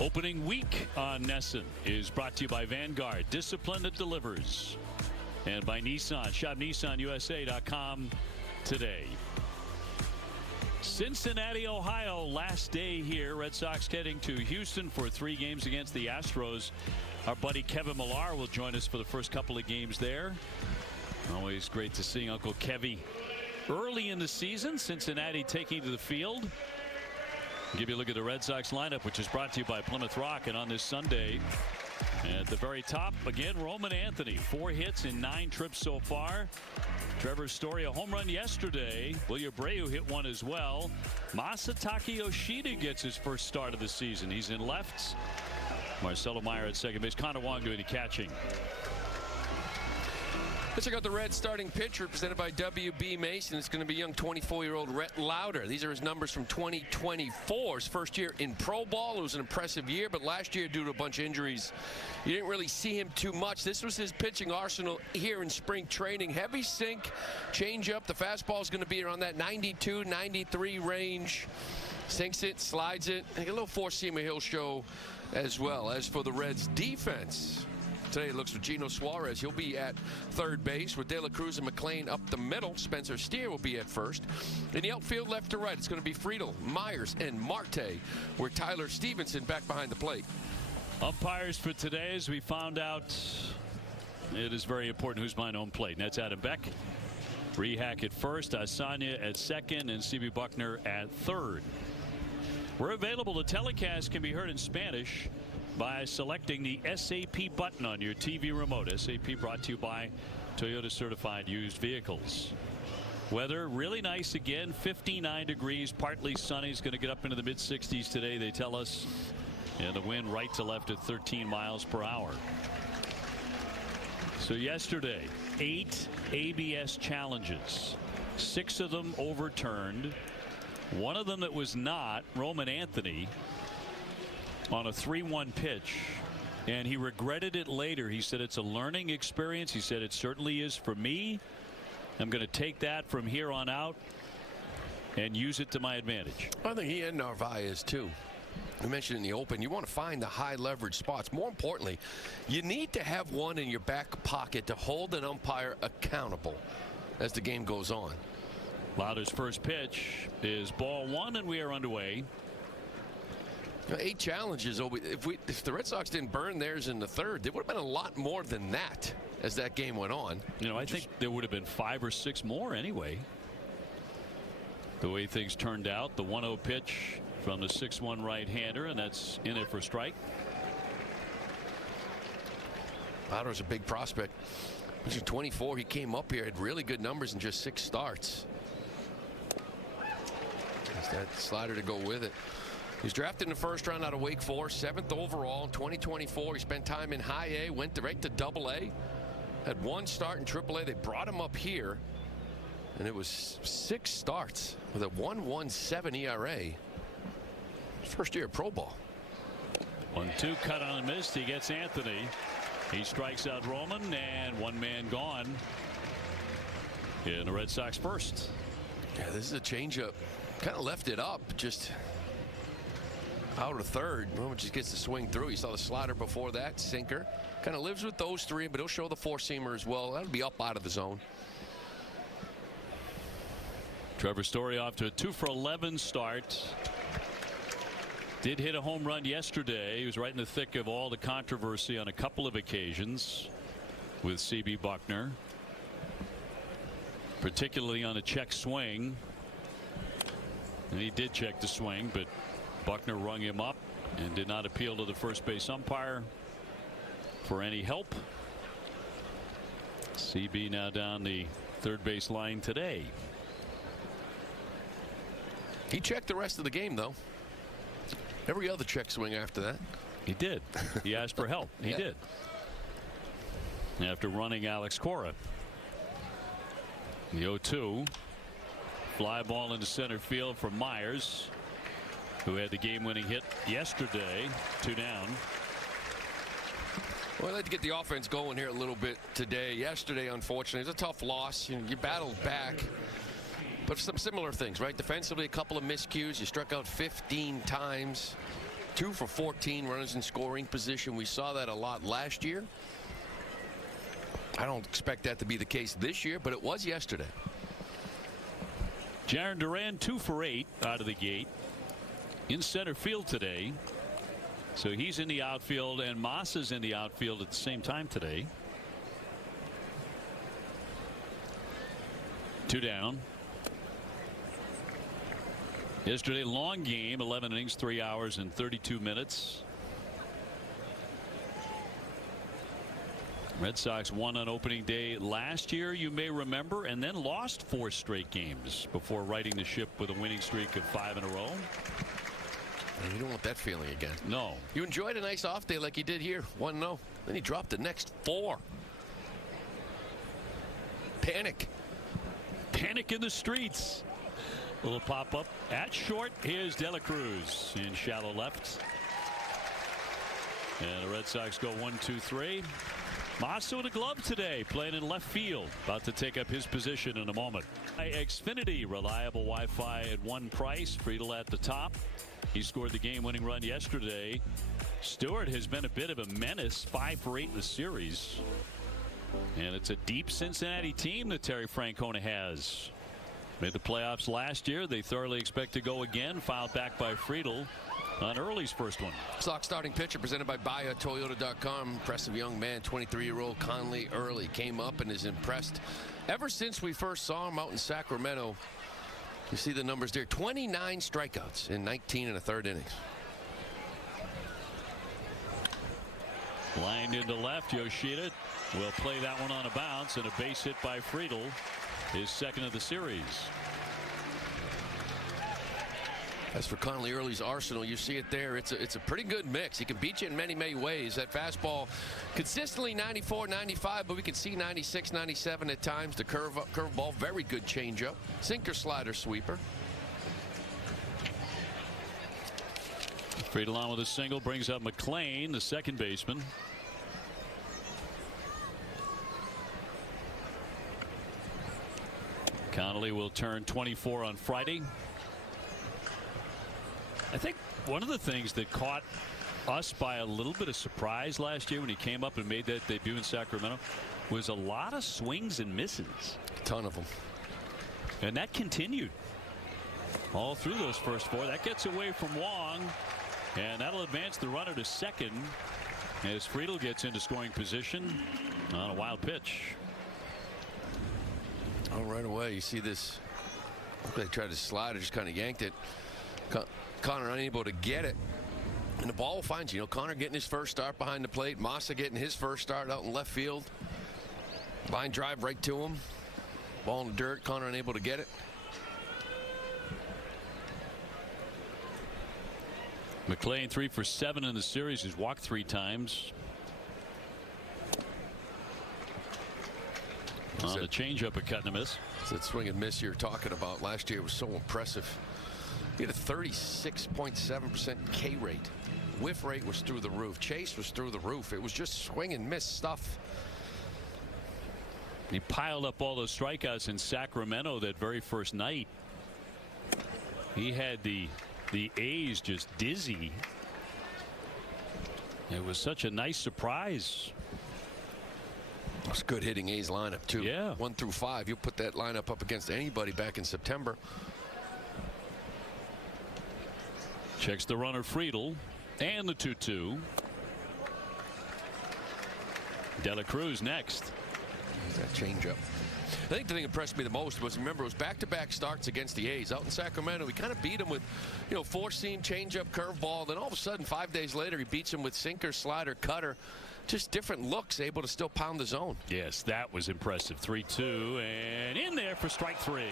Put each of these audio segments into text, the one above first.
Opening week on Nesson is brought to you by Vanguard, discipline that delivers, and by Nissan. Shop NissanUSA.com today. Cincinnati, Ohio, last day here. Red Sox heading to Houston for 3 games against the Astros. Our buddy Kevin Millar will join us for the first couple of games there. Always great to see Uncle Kevy early in the season. Cincinnati taking to the field. Give you a look at the Red Sox lineup, which is brought to you by Plymouth Rock. And on this Sunday, at the very top, again, Roman Anthony. 4 hits in 9 trips so far. Trevor Story, a home run yesterday. William Abreu hit one as well. Masataka Yoshida gets his first start of the season. He's in left. Marcelo Meyer at second base. Connor Wong doing the catching. Let's check out the Reds starting pitcher presented by W.B. Mason. It's going to be young 24-year-old Rhett Lauder. These are his numbers from 2024. His first year in pro ball. It was an impressive year, but last year, due to a bunch of injuries, you didn't really see him too much. This was his pitching arsenal here in spring training. Heavy sink, change up. The fastball is going to be around that 92, 93 range. Sinks it, slides it. And a little four-seamer he'll show as well. As for the Reds defense, today it looks for Gino Suarez. He'll be at third base with De La Cruz and McLean up the middle. Spencer Steer will be at first. In the outfield, left to right, it's going to be Friedel, Myers, and Marte, where Tyler Stevenson back behind the plate. Umpires for today, as we found out, it is very important who's behind home plate. And that's Adam Beck. Rehack at first, Asanya at second, and C.B. Buckner at third. We're available. The telecast can be heard in Spanish by selecting the SAP button on your TV remote. SAP brought to you by Toyota Certified Used Vehicles. Weather really nice again. 59 degrees, partly sunny. It's going to get up into the mid-60s today, they tell us. And the wind right to left at 13 miles per hour. So yesterday, 8 ABS challenges. 6 of them overturned. One of them that was not, Roman Anthony, on a 3-1 pitch, and he regretted it later. He said it's a learning experience. He said it certainly is for me. I'm going to take that from here on out and use it to my advantage. I think he and Narvaez too. We mentioned in the open, you want to find the high leverage spots. More importantly, you need to have one in your back pocket to hold an umpire accountable as the game goes on. Lauder's first pitch is ball 1, and we are underway. 8 challenges. If the Red Sox didn't burn theirs in the third, there would have been a lot more than that as that game went on. You know, I think there would have been 5 or 6 more anyway. The way things turned out, the 1-0 pitch from the 6-1 right-hander, and that's in it for strike. Lauder's a big prospect. He's 24. He came up here, had really good numbers in just 6 starts. That slider to go with it. He's drafted in the first round out of Wake Forest, 7th overall in 2024. He spent time in high A, went direct to double A, had 1 start in triple A. They brought him up here, and it was 6 starts with a 1.17 ERA. First year of pro ball. 1-2 cut on and missed. He gets Anthony. He strikes out Roman, and 1 man gone in the Red Sox first. Yeah, this is a changeup. Kind of left it up, just out of third. Roman just gets the swing through. You saw the slider before that, sinker. Kind of lives with those 3, but he'll show the 4-seamer as well. That'll be up out of the zone. Trevor Story off to a 2-for-11 start. Did hit a home run yesterday. He was right in the thick of all the controversy on a couple of occasions with C.B. Buckner, particularly on a check swing. And he did check the swing, but Buckner rung him up and did not appeal to the first base umpire for any help. CB now down the third base line today. He checked the rest of the game, though. Every other check swing after that. He did. He asked for help. He did. After running Alex Cora. The 0-2. Fly ball into center field for Myers, who had the game-winning hit yesterday. 2 down. Well, I'd like to get the offense going here a little bit today. Yesterday, unfortunately, it was a tough loss. You battled back. But some similar things, right? Defensively, a couple of miscues. You struck out 15 times. 2 for 14 runners in scoring position. We saw that a lot last year. I don't expect that to be the case this year, but it was yesterday. Jarren Duran 2 for 8 out of the gate in center field today. So he's in the outfield, and Moss is in the outfield at the same time today. 2 down. Yesterday, long game, 11 innings, 3 hours and 32 minutes. Red Sox won on opening day last year, you may remember, and then lost 4 straight games before righting the ship with a winning streak of 5 in a row. You don't want that feeling again. No. You enjoyed a nice off day like you did here. 1-0. Then he dropped the next 4. Panic. Panic in the streets. Little pop up at short. Here's De La Cruz in shallow left. And the Red Sox go 1-2-3. Moss with a glove today, playing in left field, about to take up his position in a moment. Xfinity, reliable Wi-Fi at one price. Friedel at the top. He scored the game-winning run yesterday. Stewart has been a bit of a menace, 5 for 8 in the series. And it's a deep Cincinnati team that Terry Francona has. Made the playoffs last year. They thoroughly expect to go again. Fouled back by Friedel on Early's first one. Sox starting pitcher presented by BuyAToyota.com. Impressive young man, 23-year-old Conley Early, came up and is impressed ever since we first saw him out in Sacramento. You see the numbers there. 29 strikeouts in 19 1/3 innings. Lined into left. Yoshida will play that one on a bounce, and a base hit by Friedel, his second of the series. As for Conley Early's arsenal, you see it there. It's a pretty good mix. He can beat you in many ways. That fastball consistently 94, 95, but we can see 96, 97 at times. The curveball, very good changeup. Sinker, slider, sweeper. Friedel on with a single, brings up McLean, the second baseman. Connolly will turn 24 on Friday. I think one of the things that caught us by a little bit of surprise last year when he came up and made that debut in Sacramento was a lot of swings and misses. A ton of them. And that continued all through those first 4. That gets away from Wong, and that'll advance the runner to second as Friedel gets into scoring position on a wild pitch. Oh, right away you see this. They tried to slide it, just kind of yanked it. Connor unable to get it, and the ball will find you. You know, Connor getting his first start behind the plate. Massa getting his first start out in left field. Line drive right to him. Ball in the dirt. Connor unable to get it. McLean 3 for 7 in the series. He's walked 3 times. On the changeup, a cut and a miss. It's that swing and miss you're talking about. Last year was so impressive. He had a 36.7% K rate. Whiff rate was through the roof. Chase was through the roof. It was just swing and miss stuff. He piled up all those strikeouts in Sacramento that very first night. He had the A's just dizzy. It was such a nice surprise. It's good hitting A's lineup too. Yeah. 1 through 5. You put that lineup up against anybody back in September. Checks the runner Friedel and the 2-2. De La Cruz next. That changeup. I think the thing that impressed me the most was, remember, it was back-to-back starts against the A's out in Sacramento. We kind of beat him with, you know, 4-seam, changeup, curveball. Then all of a sudden, 5 days later, he beats him with sinker, slider, cutter. Just different looks, able to still pound the zone. Yes, that was impressive. 3-2 and in there for strike 3.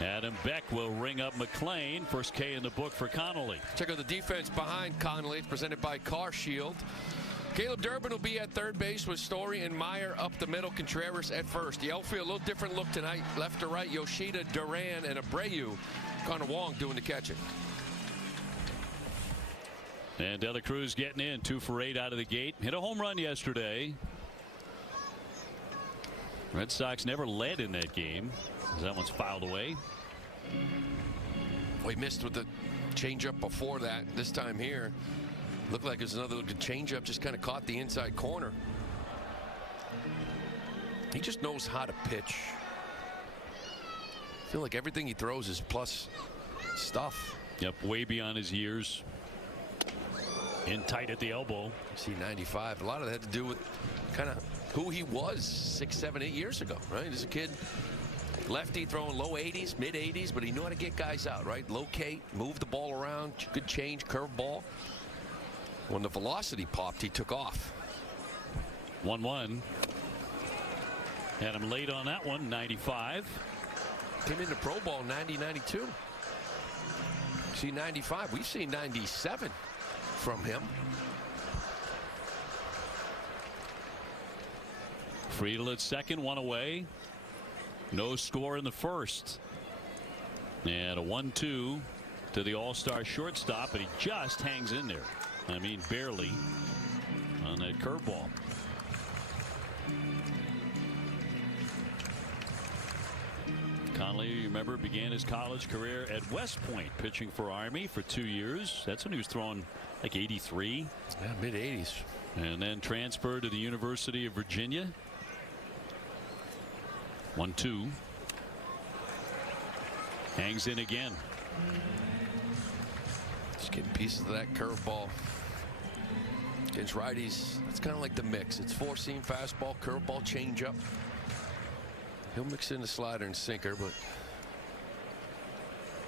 Adam Beck will ring up McLean. First K in the book for Connolly. Check out the defense behind Connolly. It's presented by Car Shield. Caleb Durbin will be at third base with Story and Meyer up the middle. Contreras at first. The outfield, a little different look tonight. Left to right, Yoshida, Duran, and Abreu. Connor Wong doing the catching. And De La Cruz getting in. 2 for 8 out of the gate. Hit a home run yesterday. Red Sox never led in that game. That one's fouled away. Well, he missed with the Change up before that. This time here, looked like it was another good change up. Just kind of caught the inside corner. He just knows how to pitch. I feel like everything he throws is plus stuff. Yep, way beyond his years. In tight at the elbow. You see 95. A lot of that had to do with kind of who he was 6, 7, 8 years ago, right? As a kid, lefty throwing low 80s, mid 80s, but he knew how to get guys out, right? Locate, move the ball around, good change, curve ball. When the velocity popped, he took off. 1-1. Had him late on that one, 95. Came into Pro Ball 90, 92. See 95. We've seen 97 from him. Friedel at second, one away. No score in the first. And a 1-2 to the all-star shortstop, and he just hangs in there. I mean, barely on that curveball. Conley, you remember, began his college career at West Point, pitching for Army for 2 years. That's when he was throwing like 83. Yeah, mid 80s. And then transferred to the University of Virginia. 1-2. Hangs in again. Just getting pieces of that curveball. Against righties, it's kind of like the mix. It's four-seam fastball, curveball, changeup. He'll mix in the slider and sinker, but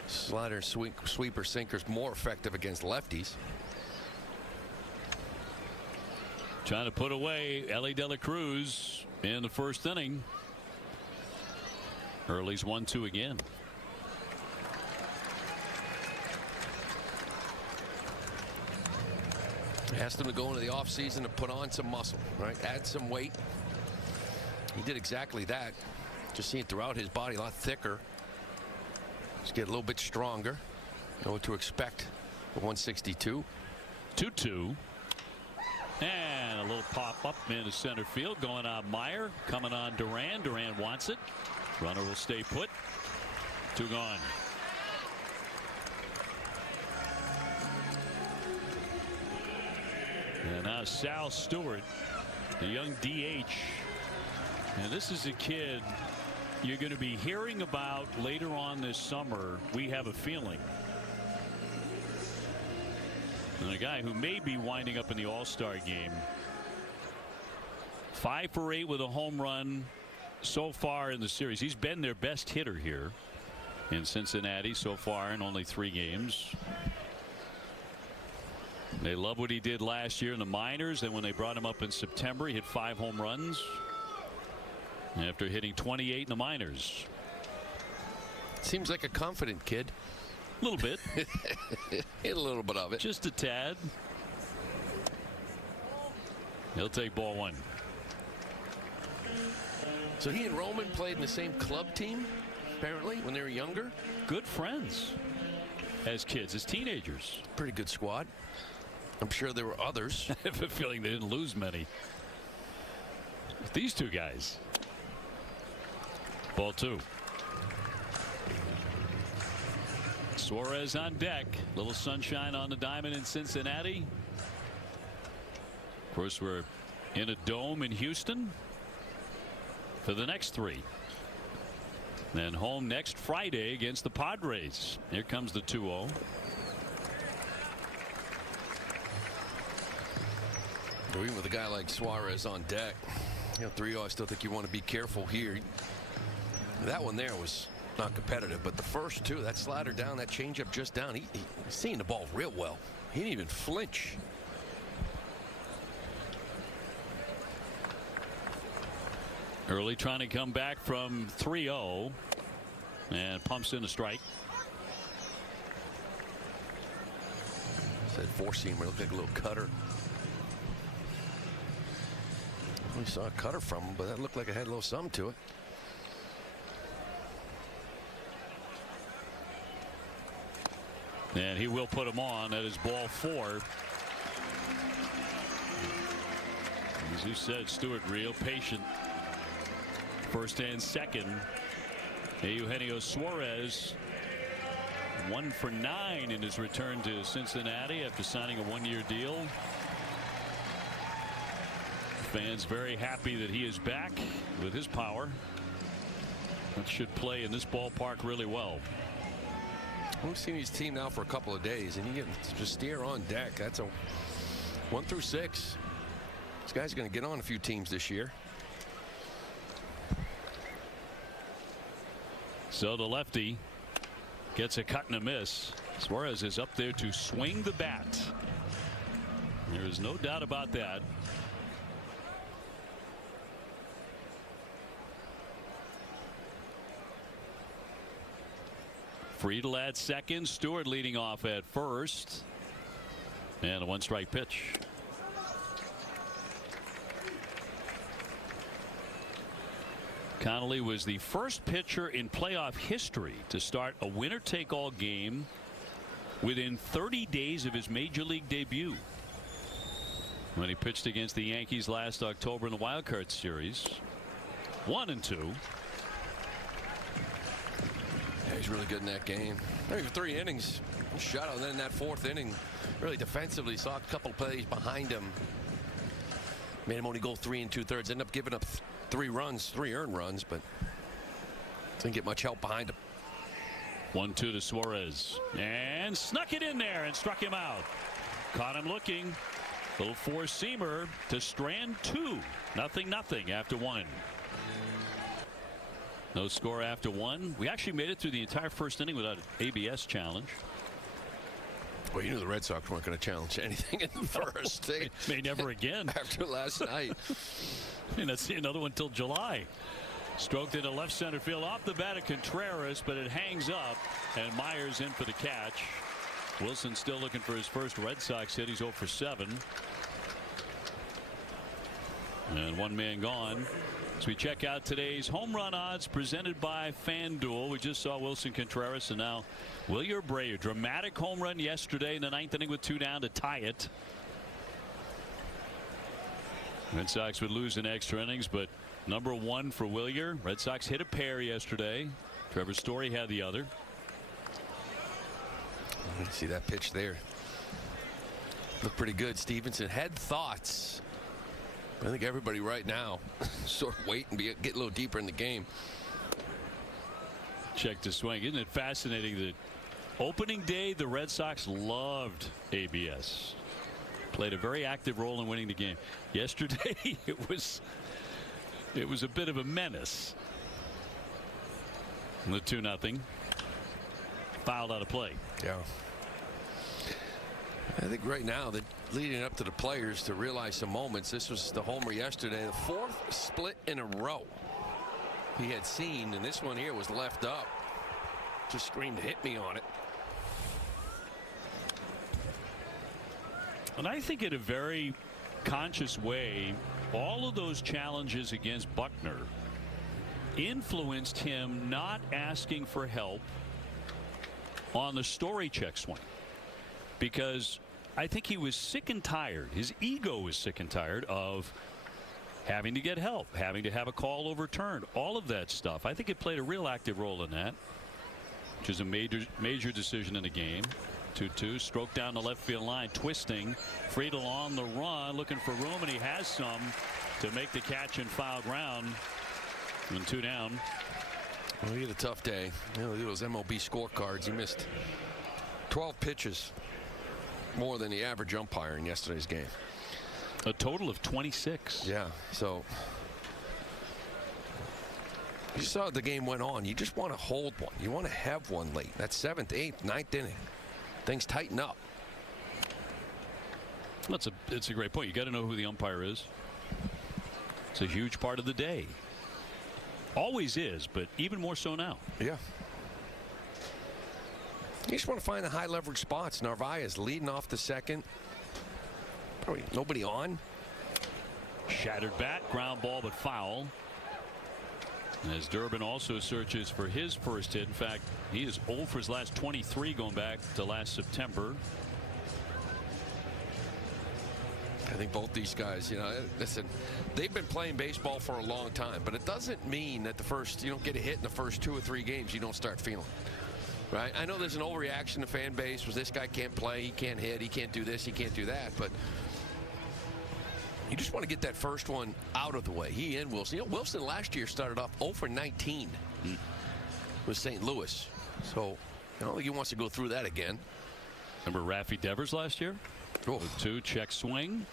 slider, sweeper, sinker is more effective against lefties. Trying to put away Ellie De La Cruz in the first inning. Early's 1-2 again. Asked him to go into the offseason to put on some muscle, right? Add some weight. He did exactly that. Just seeing throughout his body a lot thicker. Just get a little bit stronger. Know what to expect. 162. 2-2. And a little pop up into center field. Going on Meyer. Coming on Duran. Duran wants it. Runner will stay put. 2 gone. And now Sal Stewart, the young DH. And this is a kid you're going to be hearing about later on this summer, we have a feeling. And a guy who may be winding up in the All-Star game. 5 for 8 with a home run so far in the series. He's been their best hitter here in Cincinnati so far in only 3 games. They love what he did last year in the minors, and when they brought him up in September, he hit 5 home runs after hitting 28 in the minors. Seems like a confident kid. A little bit. A little bit of it. Just a tad. He'll take ball 1. So he and Roman played in the same club team, apparently, when they were younger. Good friends as kids, as teenagers. Pretty good squad. I'm sure there were others. I have a feeling they didn't lose many. These 2 guys. Ball 2. Suarez on deck. Little sunshine on the diamond in Cincinnati. Of course, we're in a dome in Houston for the next 3. Then home next Friday against the Padres. Here comes the 2-0. Even with a guy like Suarez on deck, 3-0, I still think you want to be careful here. That one there was not competitive, but the first 2, that slider down, that changeup just down, he's seeing the ball real well. He didn't even flinch. Early trying to come back from 3-0 and pumps in a strike. That four-seamer looked like a little cutter. We saw a cutter from him, but that looked like it had a little something to it. And he will put him on. That is ball 4. As you said, Stewart real patient. First and second. Eugenio Suarez 1 for 9 in his return to Cincinnati after signing a 1-year deal. Fans very happy that he is back with his power. That should play in this ballpark really well. We've seen his team now for a couple of days, and you get just steer on deck. That's a 1 through 6. This guy's going to get on a few teams this year. So the lefty gets a cut and a miss. Suarez is up there to swing the bat. There is no doubt about that. Friedel at second. Stewart leading off at first. And a 1-strike pitch. Connolly was the first pitcher in playoff history to start a winner-take-all game within 30 days of his major league debut, when he pitched against the Yankees last October in the Wild Card Series. 1-2. Yeah, he's really good in that game. I mean, 3 innings, shutout, and then in that 4th inning, really defensively saw a couple plays behind him. Made him only go 3 2/3. Ended up giving up 3 runs, 3 earned runs, but didn't get much help behind him. 1-2 to Suarez, and snuck it in there and struck him out. Caught him looking. Little 4-seamer to strand 2. 0-0 after 1. No score after 1. We actually made it through the entire 1st inning without an ABS challenge. Well, you knew the Red Sox weren't going to challenge anything in the first. May never again. After last night. And let's see another one till July. Stroked into left center field off the bat of Contreras, but it hangs up, and Myers in for the catch. Wilson still looking for his first Red Sox hit. He's 0 for 7. And 1 man gone. As we check out today's home run odds presented by FanDuel. We just saw Wilson Contreras, and now Wilyer Abreu. Dramatic home run yesterday in the 9th inning with 2 down to tie it. Red Sox would lose in extra innings, but number 1 for Wilyer. Red Sox hit a pair yesterday. Trevor Story had the other. See that pitch there. Looked pretty good. Stevenson had thoughts. I think everybody right now sort of wait and get a little deeper in the game. Check to swing. Isn't it fascinating that opening day the Red Sox loved ABS. Played a very active role in winning the game. Yesterday it was a bit of a menace. The 2-0. Fouled out of play. Yeah. I think right now that leading up to the players to realize some moments. This was the homer yesterday, the 4th split in a row he had seen, and this one here was left up. Just screamed, "Hit me" on it. And I think in a very conscious way, all of those challenges against Buckner influenced him not asking for help on the Story check swing, because I think he was sick and tired. His ego was sick and tired of having to get help, having to have a call overturned, all of that stuff. I think it played a real active role in that, which is a major decision in the game. 2-2, stroke down the left field line, twisting. Friedel on the run, looking for room, and he has some to make the catch in foul ground. And 2 down. Well, he had a tough day. You know, those MLB scorecards. He missed 12 pitches, more than the average umpire in yesterday's game. A total of 26. Yeah, so you saw the game went on. You just want to hold one. You want to have one late. That 7th, 8th, 9th inning. Things tighten up. It's a great point. You got to know who the umpire is. It's a huge part of the day. Always is, but even more so now. Yeah. You just want to find the high leverage spots. Narvaez leading off the 2nd. Probably nobody on. Shattered bat, ground ball, but foul. As Durbin also searches for his first hit. In fact, he is 0 for his last 23 going back to last September. I think both these guys, you know, listen, they've been playing baseball for a long time, but it doesn't mean that you don't get a hit in the first 2 or 3 games, you don't start feeling. right? I know there's an overreaction to fan base. Was this guy can't play, he can't hit, he can't do this, he can't do that. But you just want to get that first one out of the way. He and Wilson. You know, Wilson last year started off 0 for 19 with St. Louis. So I don't think he wants to go through that again. Remember Raffy Devers last year? Oh. 2 check swing.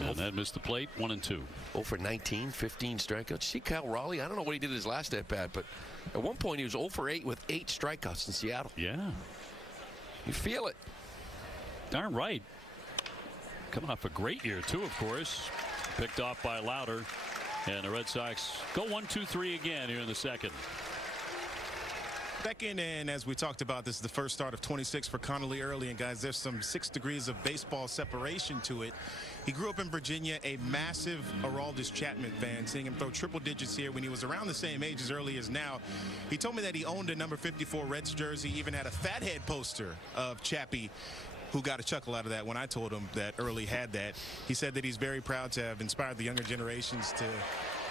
And that missed the plate, 1 and 2. 0 for 19, 15 strikeouts. You see Kyle Raleigh? I don't know what he did his last at bat, but at one point he was 0 for 8 with 8 strikeouts in Seattle. Yeah. You feel it. Darn right. Coming off a great year, too, of course. Picked off by Lauder. And the Red Sox go 1-2-3 again here in the second. Second, and as we talked about, this is the first start of 26 for Connolly early. And guys, there's some 6 degrees of baseball separation to it. He grew up in Virginia, a massive Aroldis Chapman fan, seeing him throw triple digits here when he was around the same age as early as now. He told me that he owned a number 54 Reds jersey, even had a Fathead poster of Chappie, who got a chuckle out of that when I told him that Early had that. He said that he's very proud to have inspired the younger generations to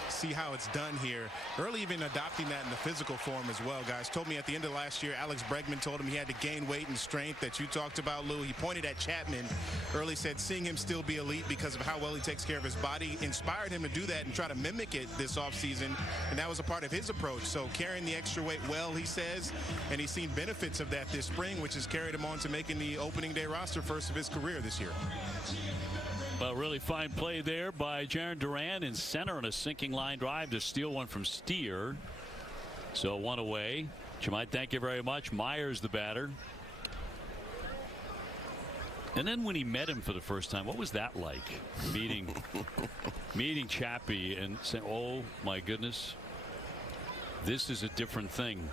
see how it's done here. Early even adopting that in the physical form as well, guys. Told me at the end of last year, Alex Bregman told him he had to gain weight and strength that you talked about, Lou. He pointed at Chapman. Early said seeing him still be elite because of how well he takes care of his body inspired him to do that and try to mimic it this offseason, and that was a part of his approach. So carrying the extra weight well, he says, and he's seen benefits of that this spring, which has carried him on to making the opening day roster first of his career this year. A really fine play there by Jarren Duran in center on a sinking line drive to steal one from Steer. So 1 away. Jemai, thank you very much. Myers the batter. And then when he met him for the first time, what was that like? Meeting Chappie and saying, oh my goodness, this is a different thing.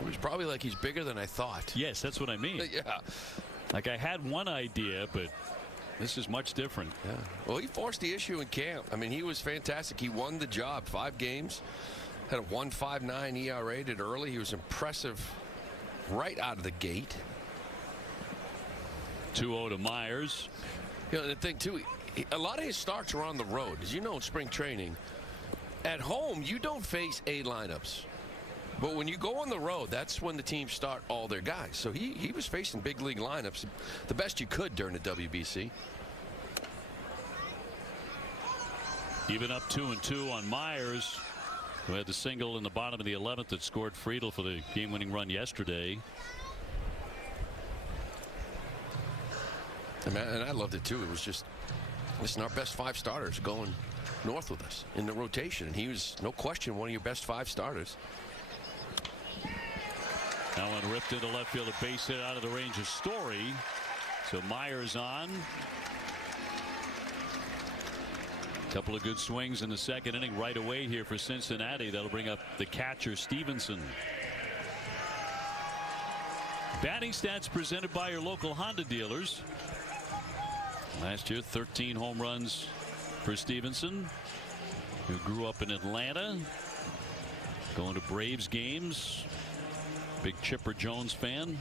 It was probably like he's bigger than I thought. Yes, that's what I mean. Yeah. Like I had one idea, but this is much different. Yeah. Well, he forced the issue in camp. I mean, he was fantastic. He won the job. 5 games. Had a 1.59 ERA at Early. He was impressive right out of the gate. 2-0 to Myers. You know, the thing, too, a lot of his starts are on the road. As you know, in spring training, at home, you don't face A lineups. But when you go on the road, that's when the teams start all their guys. So he was facing big league lineups the best you could during the WBC. Even up 2-2 on Myers, who had the single in the bottom of the 11th that scored Friedel for the game-winning run yesterday. And I loved it too. It was just, listen, our best 5 starters going north with us in the rotation. And he was, no question, one of your best 5 starters. That one ripped into left field, a base hit out of the range of Story. So Myers on. Couple of good swings in the second inning right away here for Cincinnati. That'll bring up the catcher Stevenson. Batting stats presented by your local Honda dealers. Last year, 13 home runs for Stevenson, who grew up in Atlanta, going to Braves games. Big Chipper Jones fan.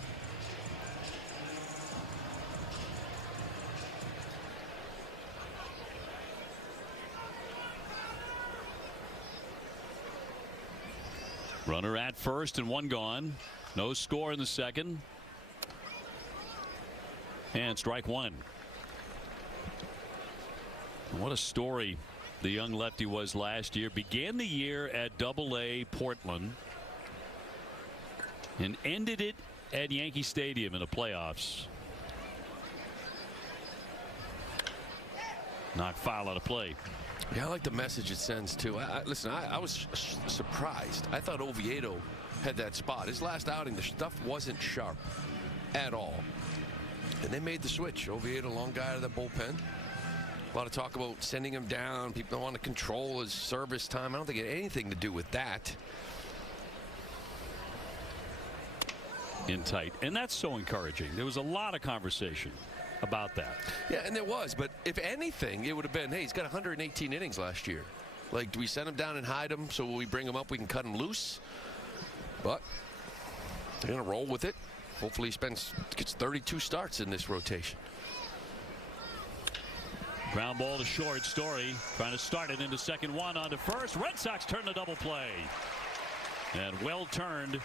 Runner at first and 1 gone. No score in the second. And strike 1. What a story the young lefty was last year. Began the year at AA Portland and ended it at Yankee Stadium in the playoffs. Knocked foul out of play. Yeah, I like the message it sends too. Listen, I was surprised. I thought Oviedo had that spot. His last outing, the stuff wasn't sharp at all. And they made the switch. Oviedo, long guy out of the bullpen. A lot of talk about sending him down. People want to control his service time. I don't think it had anything to do with that. In tight, and that's so encouraging. There was a lot of conversation about that. Yeah, and there was, but if anything, it would have been, hey, he's got 118 innings last year. Like, do we send him down and hide him so when we bring him up we can cut him loose? But they're going to roll with it. Hopefully he gets 32 starts in this rotation. Ground ball to short. Story trying to start it into second, 1 on to first. Red Sox turn the double play, and well turned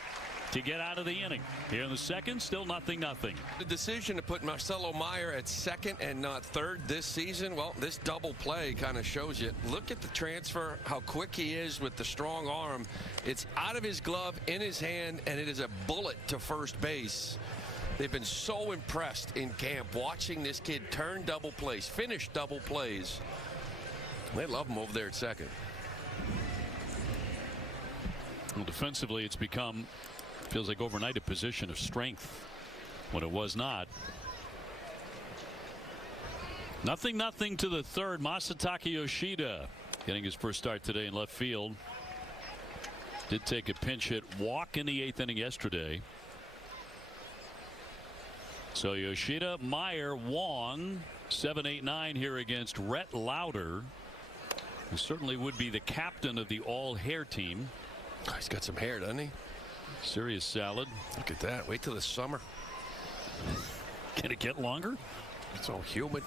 to get out of the inning. Here in the second, still 0-0. The decision to put Marcelo Meyer at second and not third this season, well, this double play kind of shows you. Look at the transfer, how quick he is with the strong arm. It's out of his glove, in his hand, and it is a bullet to first base. They've been so impressed in camp watching this kid turn double plays, finish double plays. They love him over there at second. Well, defensively, it's become, feels like overnight, a position of strength when it was not. 0-0 to the third. Masataka Yoshida getting his first start today in left field. Did take a pinch hit walk in the 8th inning yesterday. So Yoshida, Meyer, Wong, 7, 8, 9 here against Rhett Lauder, who certainly would be the captain of the all-hair team. Oh, he's got some hair, doesn't he? Serious salad. Look at that. Wait till the summer. Can it get longer? It's all humid,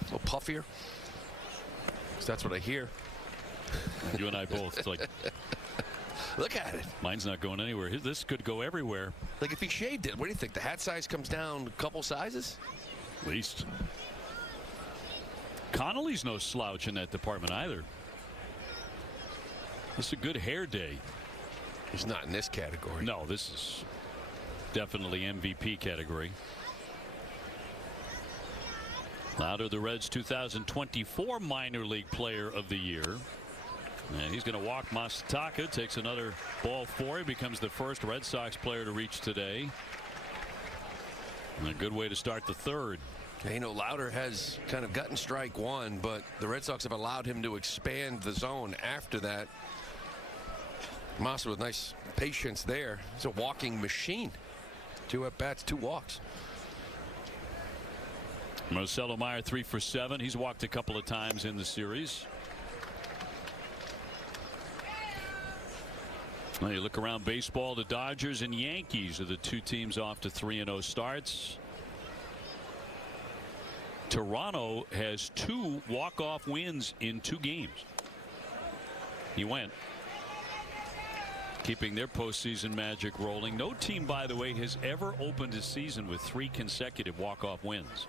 a little puffier. That's what I hear. You and I both. It's like, look at it. Mine's not going anywhere. This could go everywhere. Like if he shaved it, what do you think? The hat size comes down a couple sizes? At least. Connolly's no slouch in that department either. This is a good hair day. He's not in this category. No, this is definitely MVP category. Lauder, the Reds' 2024 minor league player of the year. And he's going to walk Masataka. Takes another ball 4. He becomes the first Red Sox player to reach today. And a good way to start the third. You know, Lauder has kind of gotten strike one, but the Red Sox have allowed him to expand the zone after that. Massa with nice patience there. He's a walking machine. 2 at-bats, 2 walks. Marcelo Meyer 3 for 7. He's walked a couple of times in the series. Well, you look around baseball, the Dodgers and Yankees are the 2 teams off to 3-0 starts. Toronto has 2 walk-off wins in 2 games. He went. Keeping their postseason magic rolling. No team, by the way, has ever opened a season with 3 consecutive walk-off wins.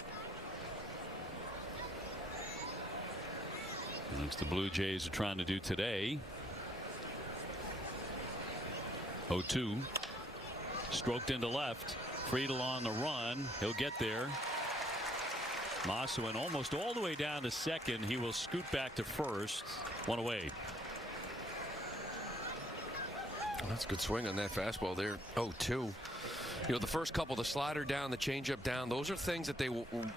And it's the Blue Jays are trying to do today. 0-2. Stroked into left. Friedel on the run. He'll get there. Massa went almost all the way down to second. He will scoot back to first. 1 away. That's a good swing on that fastball there. 0-2. You know, the first couple, the slider down, the changeup down, those are things that they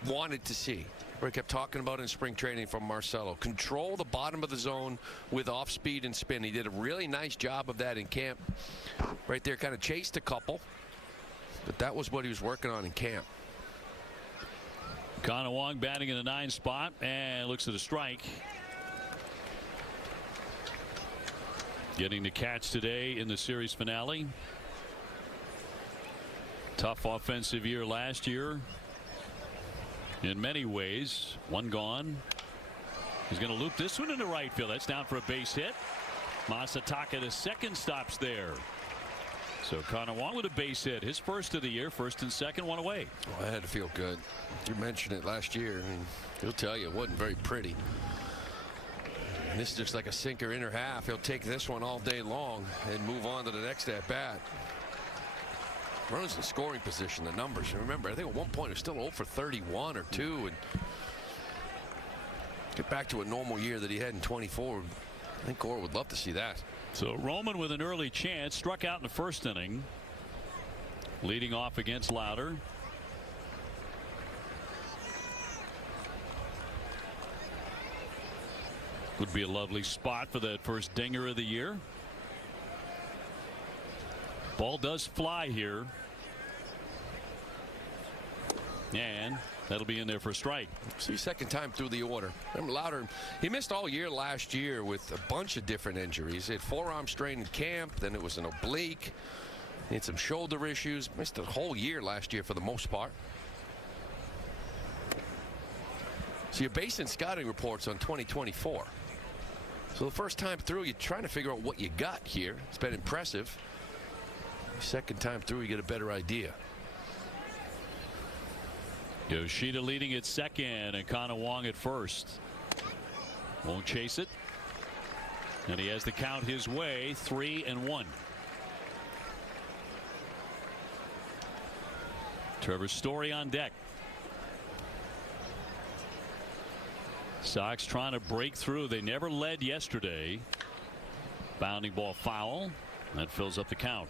wanted to see. We kept talking about in spring training from Marcelo. Control the bottom of the zone with off speed and spin. He did a really nice job of that in camp. Right there, kind of chased a couple, but that was what he was working on in camp. Connor Wong batting in the 9 spot and looks at a strike. Getting the catch today in the series finale. Tough offensive year last year. In many ways. 1 gone. He's going to loop this one into right field. That's down for a base hit. Masataka, the second, stops there. So Connor Wong with a base hit. His first of the year. First and second, 1 away. Well, I had to feel good. You mentioned it last year. I mean, he'll tell you it wasn't very pretty. And this is just like a sinker inner half. He'll take this one all day long and move on to the next at bat. Runners in scoring position, the numbers. Remember, I think at one point it was still 0 for 31 or 2, and get back to a normal year that he had in 24. I think Gore would love to see that. So Roman with an early chance, struck out in the first inning, leading off against Lauder. Would be a lovely spot for that first dinger of the year. Ball does fly here. And that'll be in there for a strike. See, second time through the order. Remember Lauder, he missed all year last year with a bunch of different injuries. He had forearm strain in camp, then it was an oblique. He had some shoulder issues. Missed a whole year last year for the most part. So you're basing scouting reports on 2024. So the first time through, you're trying to figure out what you got here. It's been impressive. Second time through, you get a better idea. Yoshida leading at second and Connor Wong at first. Won't chase it. And he has the count his way, 3-1. Trevor Story on deck. Sox trying to break through. They never led yesterday. Bounding ball foul. That fills up the count.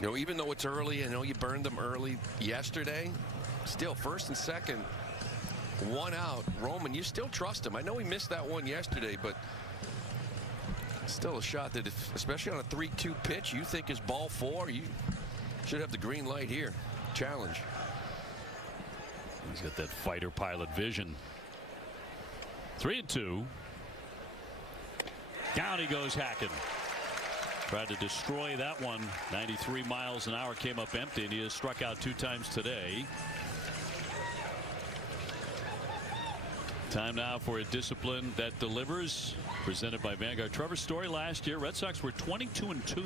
You know, even though it's early, I know you burned them early yesterday. Still, first and second, one out. Roman, you still trust him. I know he missed that one yesterday, but still a shot that, if, especially on a 3-2 pitch, you think is ball 4, you should have the green light here. Challenge. He's got that fighter pilot vision. 3-2. Down he goes hacking. Tried to destroy that one. 93 miles an hour, came up empty, and he has struck out 2 times today. Time now for a discipline that delivers, presented by Vanguard. Trevor Story last year, Red Sox were 22-2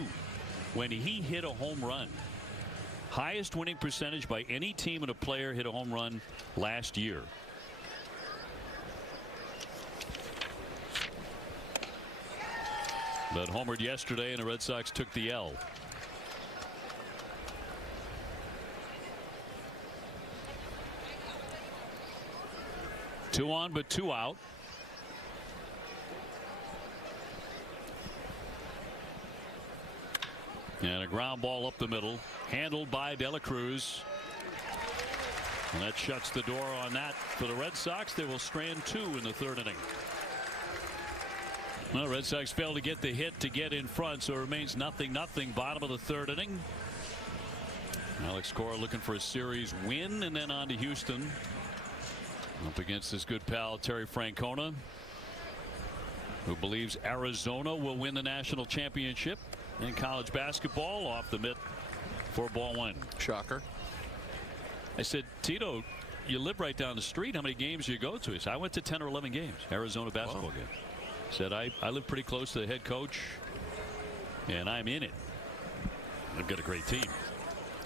when he hit a home run. Highest winning percentage by any team and a player hit a home run last year. But homered yesterday, and the Red Sox took the L. Two on, but 2 out. And a ground ball up the middle, handled by De La Cruz. And that shuts the door on that for the Red Sox. They will strand 2 in the 3rd inning. Well, Red Sox failed to get the hit to get in front, so it remains 0-0, bottom of the 3rd inning. Alex Cora looking for a series win, and then on to Houston. Up against his good pal Terry Francona, who believes Arizona will win the national championship in college basketball. Off the mitt for ball 1. Shocker. I said, Tito, you live right down the street. How many games do you go to? He said, I went to 10 or 11 games, Arizona basketball games. Said, I live pretty close to the head coach, and I'm in it. They've got a great team.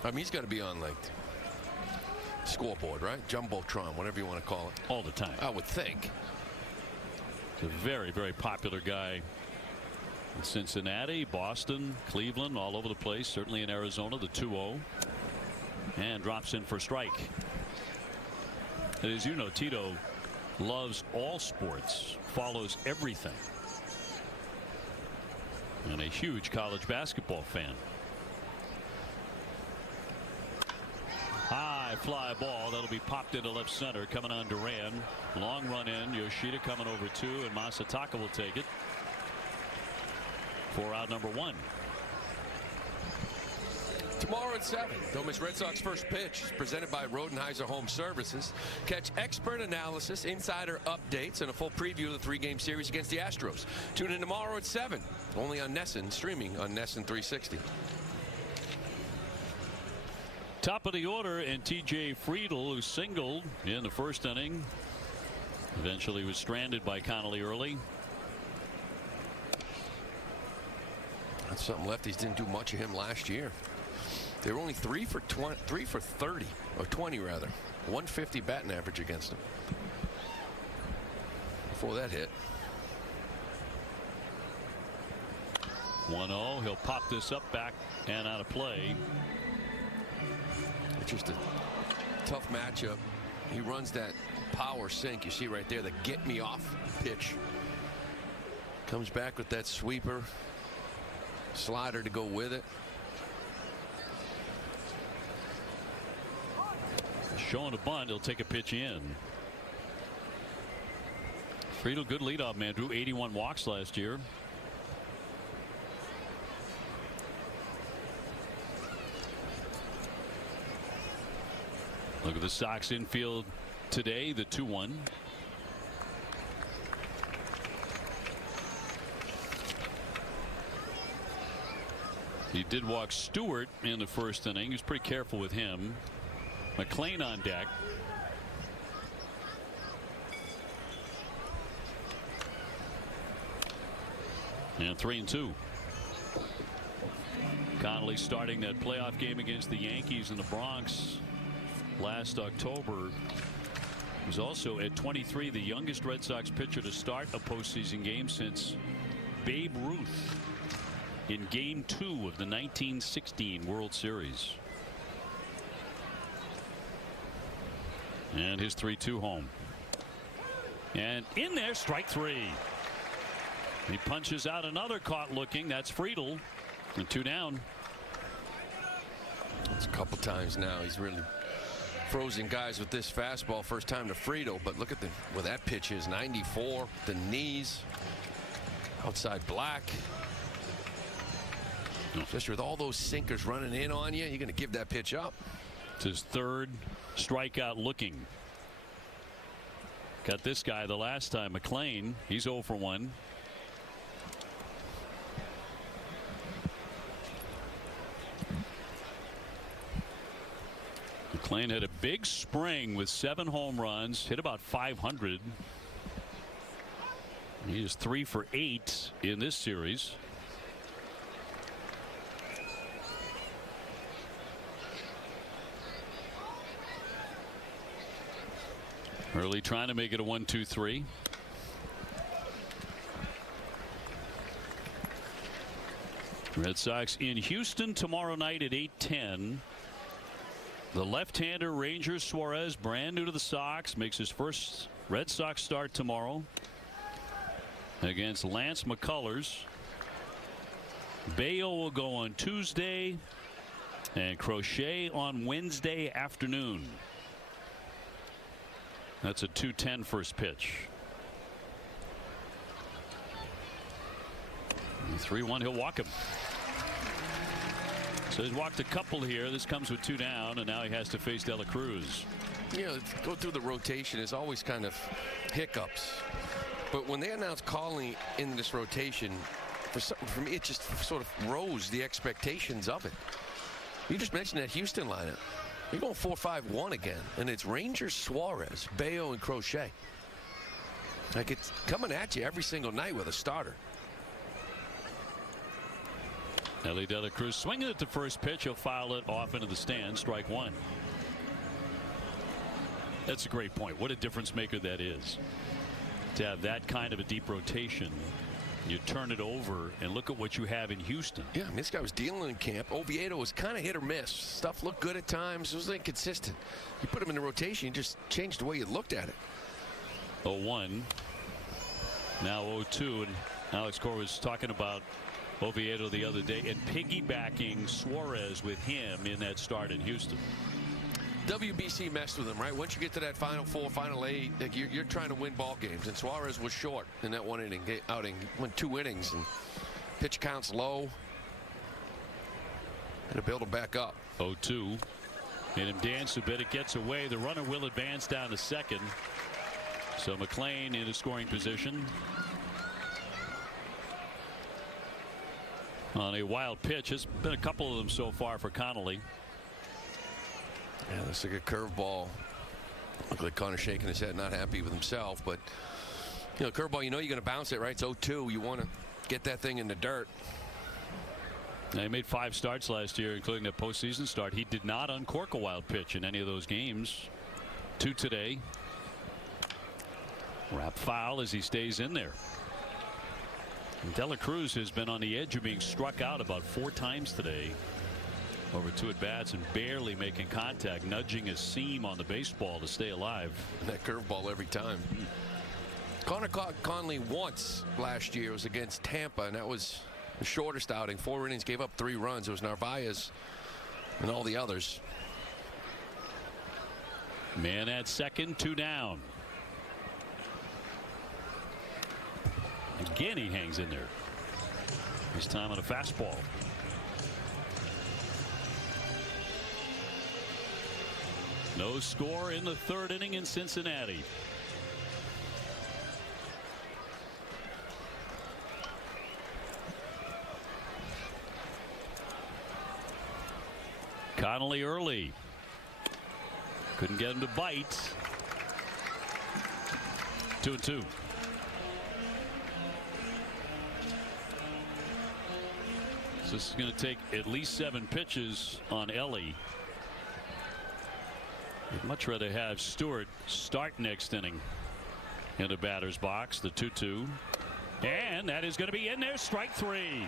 I mean, he's got to be on, like, scoreboard, right? Jumbotron, whatever you want to call it. All the time. I would think. He's a very, very popular guy in Cincinnati, Boston, Cleveland, all over the place. Certainly in Arizona, the 2-0. And drops in for strike. And as you know, Tito loves all sports, follows everything, and a huge college basketball fan. High fly ball that'll be popped into left center, coming on Duran. Long run in. Yoshida coming over 2, and Masataka will take it for out number 1. Tomorrow at 7, don't miss Red Sox first pitch, presented by Rodenheiser Home Services. Catch expert analysis, insider updates, and a full preview of the 3-game series against the Astros. Tune in tomorrow at 7, only on NESN, streaming on NESN 360. Top of the order, and T.J. Friedl, who singled in the 1st inning, eventually was stranded by Connolly early. That's something. Lefties didn't do much of him last year. They were only 3 for 30, or 20 rather. 150 batting average against him before that hit. 1-0. He'll pop this up, back, and out of play. It's just a tough matchup. He runs that power sink you see right there, the get me off pitch. Comes back with that sweeper, slider to go with it. Showing a bunt, he'll take a pitch in. Friedl, good leadoff man, drew 81 walks last year. Look at the Sox infield today, the 2-1. He did walk Stewart in the 1st inning. He was pretty careful with him. McLean on deck. And 3-2. Connolly starting that playoff game against the Yankees in the Bronx last October. Was also at 23 the youngest Red Sox pitcher to start a postseason game since Babe Ruth in Game 2 of the 1916 World Series. And his 3-2 home. And in there, strike 3. He punches out another caught looking. That's Friedel. And 2 down. It's a couple times now. He's really frozen guys with this fastball. First time to Friedel, but look at where that pitch is. 94, the knees, outside black. Especially with all those sinkers running in on you, you're going to give that pitch up. It's his 3rd strikeout looking. Got this guy the last time, McLean. He's 0 for 1. McLean had a big spring with 7 home runs, hit about 500. He is 3 for 8 in this series. Early trying to make it a 1-2-3. Red Sox in Houston tomorrow night at 8:10. The left-hander Ranger Suarez, brand new to the Sox, makes his first Red Sox start tomorrow against Lance McCullers. Bayo will go on Tuesday and Crochet on Wednesday afternoon. That's a 2:10 first pitch. 3-1, he'll walk him. So he's walked a couple here. This comes with 2 down, and now he has to face De La Cruz. You know, go through the rotation is always kind of hiccups. But when they announced calling in this rotation, for me, it just sort of rose the expectations of it. You just mentioned that Houston lineup. You're going 4-5-1 again, and it's Rangers, Suarez, Bayo, and Crochet. Like, it's coming at you every single night with a starter. Ellie De La Cruz swinging at the first pitch. He'll foul it off into the stand. Strike 1. That's a great point. What a difference maker that is to have that kind of a deep rotation. You turn it over and look at what you have in Houston. Yeah, I mean, this guy was dealing in camp. Oviedo was kind of hit or miss. Stuff looked good at times. It was inconsistent. You put him in the rotation, you just changed the way you looked at it. 0-1. Now 0-2. And Alex Cora was talking about Oviedo the other day and piggybacking Suarez with him in that start in Houston. WBC messed with him, right? Once you get to that Final 4, Final 8, like you're trying to win ball games, and Suarez was short in that 1 inning outing. Went 2 innings, and pitch counts low. And to build him back up. 0-2. And him dance a bit. It gets away. The runner will advance down to second. So McLean in a scoring position. On a wild pitch. There's been a couple of them so far for Connolly. Yeah, looks like a curveball. Look like Connor shaking his head, not happy with himself. But, you know, curveball, you know you're going to bounce it, right? It's 0-2. You want to get that thing in the dirt. Now, he made 5 starts last year, including a postseason start. He did not uncork a wild pitch in any of those games. 2 today. Wrap foul as he stays in there. De La Cruz has been on the edge of being struck out about 4 times today over 2 at-bats and barely making contact, nudging his seam on the baseball to stay alive. And that curveball every time. Connor caught Conley once last year. It was against Tampa, and that was the shortest outing. 4 innings, gave up 3 runs. It was Narvaez and all the others. Man at second, 2 down. Again, he hangs in there. This time on a fastball. No score in the 3rd inning in Cincinnati. Connolly early. Couldn't get him to bite. 2-2. So this is going to take at least 7 pitches on Ellie. I'd much rather have Stewart start next inning in the batter's box. The 2-2. And that is going to be in there. Strike 3.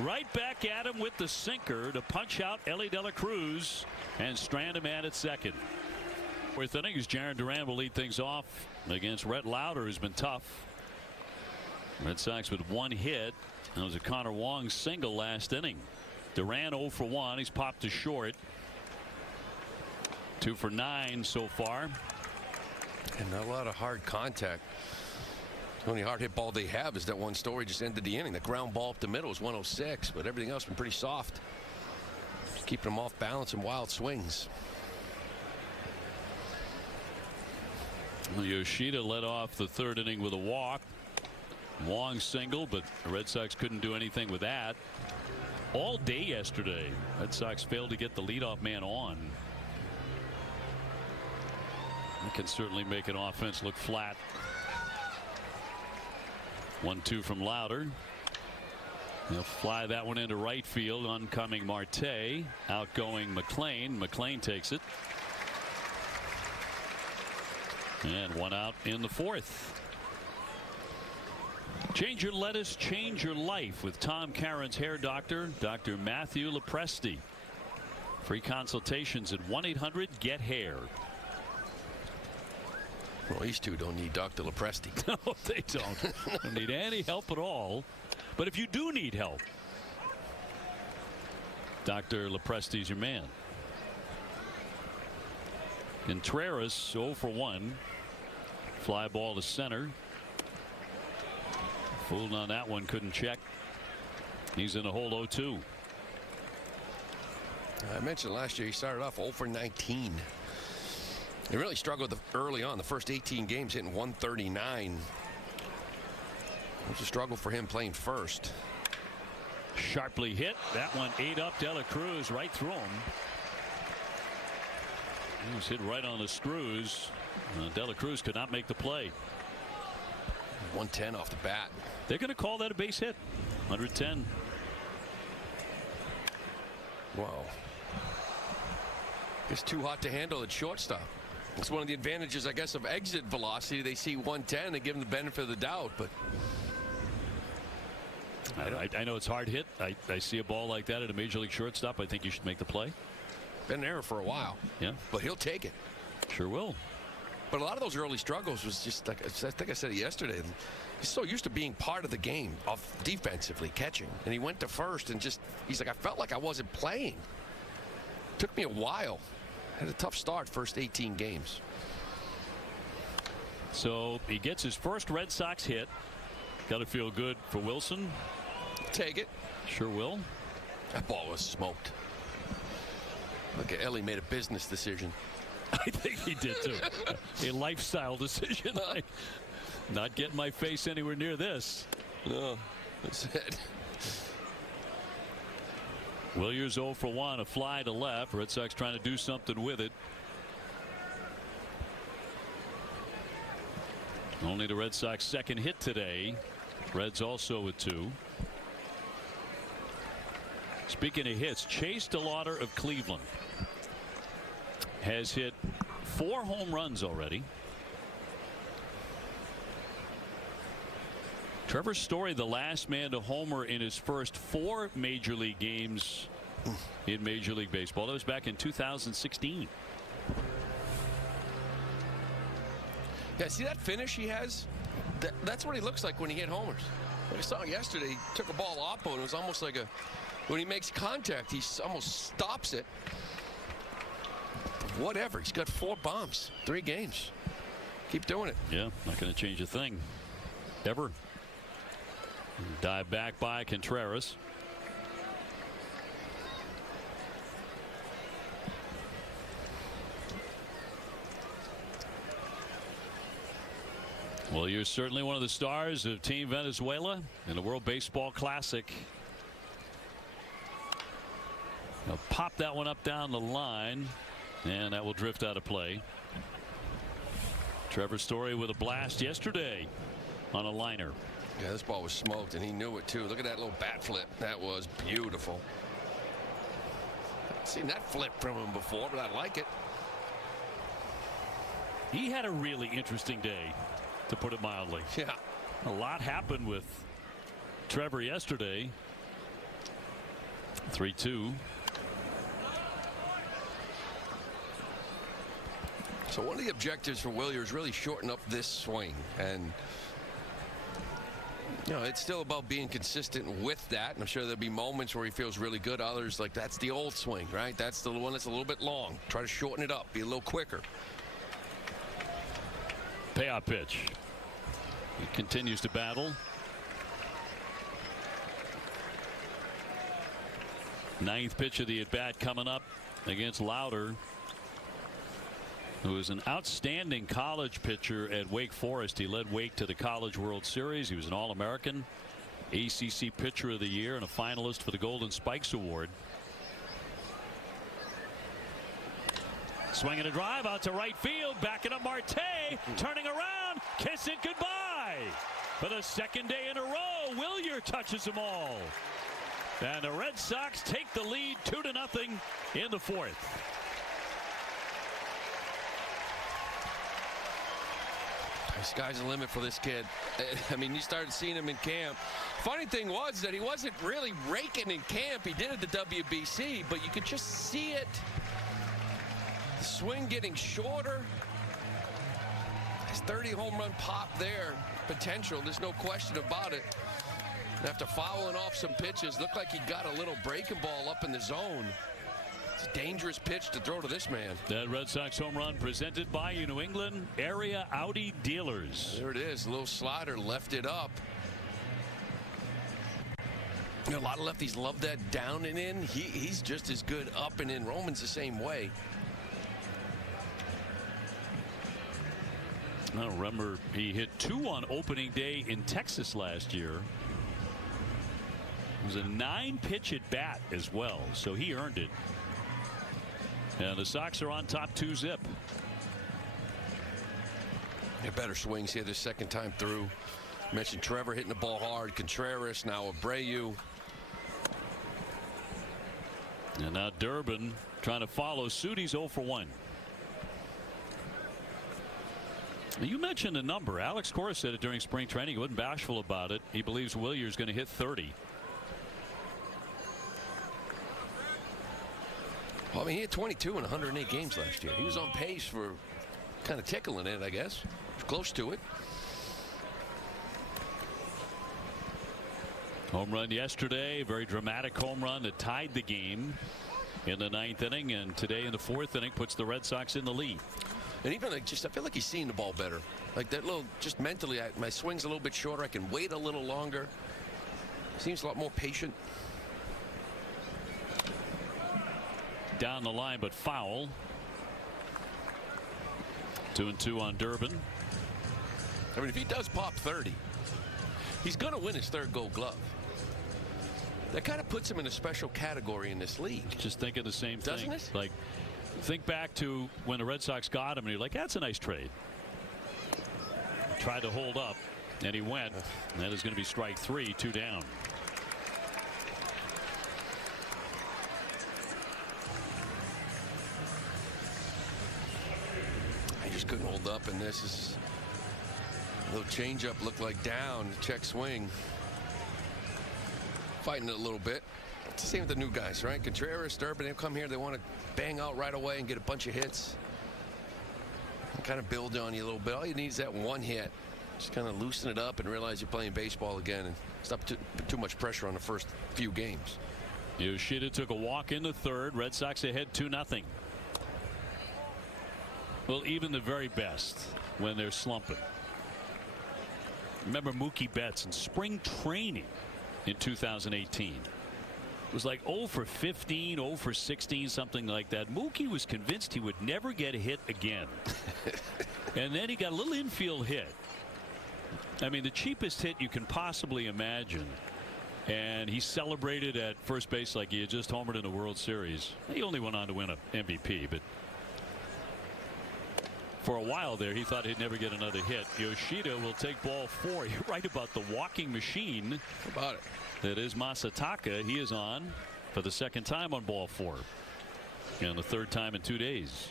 Right back at him with the sinker to punch out Ellie De La Cruz and strand a man at second. 4th inning as Jarren Duran will lead things off against Rhett Lauder, who's been tough. Red Sox with 1 hit. That was a Connor Wong single last inning. Duran 0 for 1. He's popped to short. 2 for 9 so far. And not a lot of hard contact. The only hard hit ball they have is that one Story just ended the inning. The ground ball up the middle is 106, but everything else been pretty soft. Just keeping them off balance and wild swings. Yoshida led off the 3rd inning with a walk. Wong single, but the Red Sox couldn't do anything with that. All day yesterday, Red Sox failed to get the leadoff man on. That can certainly make an offense look flat. 1-2 from Lauder. He'll fly that one into right field. Oncoming Marte. Outgoing McLean. McLean takes it. And 1 out in the 4th. Change your lettuce, change your life with Tom Caron's hair doctor, Dr. Matthew Lopresti. Free consultations at 1-800-GET-HAIR. Well, these two don't need Dr. Lopresti. No, they don't. Don't need any help at all. But if you do need help, Dr. Lopresti's your man. Contreras 0 for 1. Fly ball to center. Fooled on that one, couldn't check. He's in a hole 0-2. I mentioned last year he started off 0 for 19. He really struggled early on. The first 18 games hitting 139. It was a struggle for him playing first. Sharply hit. That one ate up De La Cruz right through him. He was hit right on the screws. De La Cruz could not make the play. 110 off the bat. They're going to call that a base hit. 110. Wow. It's too hot to handle at shortstop. It's one of the advantages, I guess, of exit velocity. They see 110, they give him the benefit of the doubt, but I know it's hard hit. I see a ball like that at a major league shortstop. I think you should make the play. Been there for a while. Yeah. But he'll take it. Sure will. But a lot of those early struggles was just like, I think I said it yesterday. He's so used to being part of the game, of defensively catching. And he went to first and just, he's like, I felt like I wasn't playing. Took me a while. Had a tough start first 18 games. So he gets his first Red Sox hit. Got to feel good for Wilson. Take it. Sure will. That ball was smoked. Look at Ellie made a business decision. I think he did too. A lifestyle decision. Not getting my face anywhere near this. No, that's it. Williers 0 for 1, a fly to left. Red Sox trying to do something with it. Only the Red Sox second hit today. Reds also with 2. Speaking of hits, Chase DeLauder of Cleveland has hit 4 home runs already. Trevor Story, the last man to homer in his first 4 major league games in Major League Baseball. That was back in 2016. Yeah, see that finish he has? That's what he looks like when he hit homers. I saw yesterday, he took a ball off him, and it was almost like when he makes contact, he almost stops it. Whatever. He's got 4 bombs, 3 games. Keep doing it. Yeah, not going to change a thing. Ever. Dive back by Contreras. Well, you're certainly one of the stars of Team Venezuela in the World Baseball Classic. Now pop that one up down the line, and that will drift out of play. Trevor Story with a blast yesterday on a liner. Yeah, this ball was smoked, and he knew it, too. Look at that little bat flip. That was beautiful. I've seen that flip from him before, but I like it. He had a really interesting day, to put it mildly. Yeah. A lot happened with Trevor yesterday. 3-2. So one of the objectives for Willier is really shorten up this swing, and you know, it's still about being consistent with that. And I'm sure there'll be moments where he feels really good. Others, like, that's the old swing, right? That's the one that's a little bit long. Try to shorten it up, be a little quicker. Payoff pitch. He continues to battle. Ninth pitch of the at bat coming up against Lauder, who is an outstanding college pitcher at Wake Forest. He led Wake to the College World Series. He was an All-American, ACC Pitcher of the Year, and a finalist for the Golden Spikes Award. Swinging a drive out to right field. Backing up Marte. Turning around. Kiss it goodbye. For the second day in a row, Willier touches them all. And the Red Sox take the lead 2-0 in the fourth. The sky's the limit for this kid. I mean, you started seeing him in camp. Funny thing was that he wasn't really raking in camp. He did at the WBC, but you could just see it. The swing getting shorter. His 30 home run pop there. Potential, there's no question about it. After fouling off some pitches, looked like he got a little breaking ball up in the zone. It's a dangerous pitch to throw to this man. That Red Sox home run presented by your New England area Audi dealers. There it is. A little slider, left it up. You know, a lot of lefties love that down and in. He's just as good up and in. Roman's the same way. I remember he hit 2 on opening day in Texas last year. It was a 9-pitch at bat as well, so he earned it. And the Sox are on top 2-zip. Yeah, better swings here the second time through. Mentioned Trevor hitting the ball hard. Contreras, now Abreu. And now Durbin trying to follow suit. He's 0 for 1. You mentioned a number. Alex Cora said it during spring training. He wasn't bashful about it. He believes Willier's going to hit 30. Well, I mean, he had 22 in 108 games last year. He was on pace for kind of tickling it, I guess. Close to it. Home run yesterday. Very dramatic home run that tied the game in the 9th inning. And today in the 4th inning puts the Red Sox in the lead. And even like I feel like he's seeing the ball better. Like that little, just mentally, my swing's a little bit shorter. I can wait a little longer. Seems a lot more patient. Down the line, but foul. 2-2 on Durbin. I mean, if he does pop 30, he's going to win his 3rd Gold Glove. That kind of puts him in a special category in this league. Just thinking the same thing. Doesn't it? Like, think back to when the Red Sox got him, and you're like, that's a nice trade. Tried to hold up, and he went. And that is going to be strike 3, 2 down. I just couldn't hold up, and this is a little changeup, looked like down, check swing. Fighting it a little bit. It's the same with the new guys, right? Contreras, Durbin, they come here, they want to bang out right away and get a bunch of hits. And kind of build on you a little bit. All you need is that one hit. Just kind of loosen it up and realize you're playing baseball again and stop too much pressure on the first few games. Yoshida took a walk in the 3rd. Red Sox ahead 2-0. Well, even the very best, when they're slumping. Remember Mookie Betts in spring training in 2018. It was like 0 for 15, 0 for 16, something like that. Mookie was convinced he would never get a hit again. And then he got a little infield hit. I mean, the cheapest hit you can possibly imagine. And he celebrated at first base like he had just homered in the World Series. He only went on to win an MVP, but For a while there, he thought he'd never get another hit. Yoshida will take ball 4. You're right about the walking machine. How about it? That is Masataka. He is on for the second time on ball 4. And the third time in 2 days.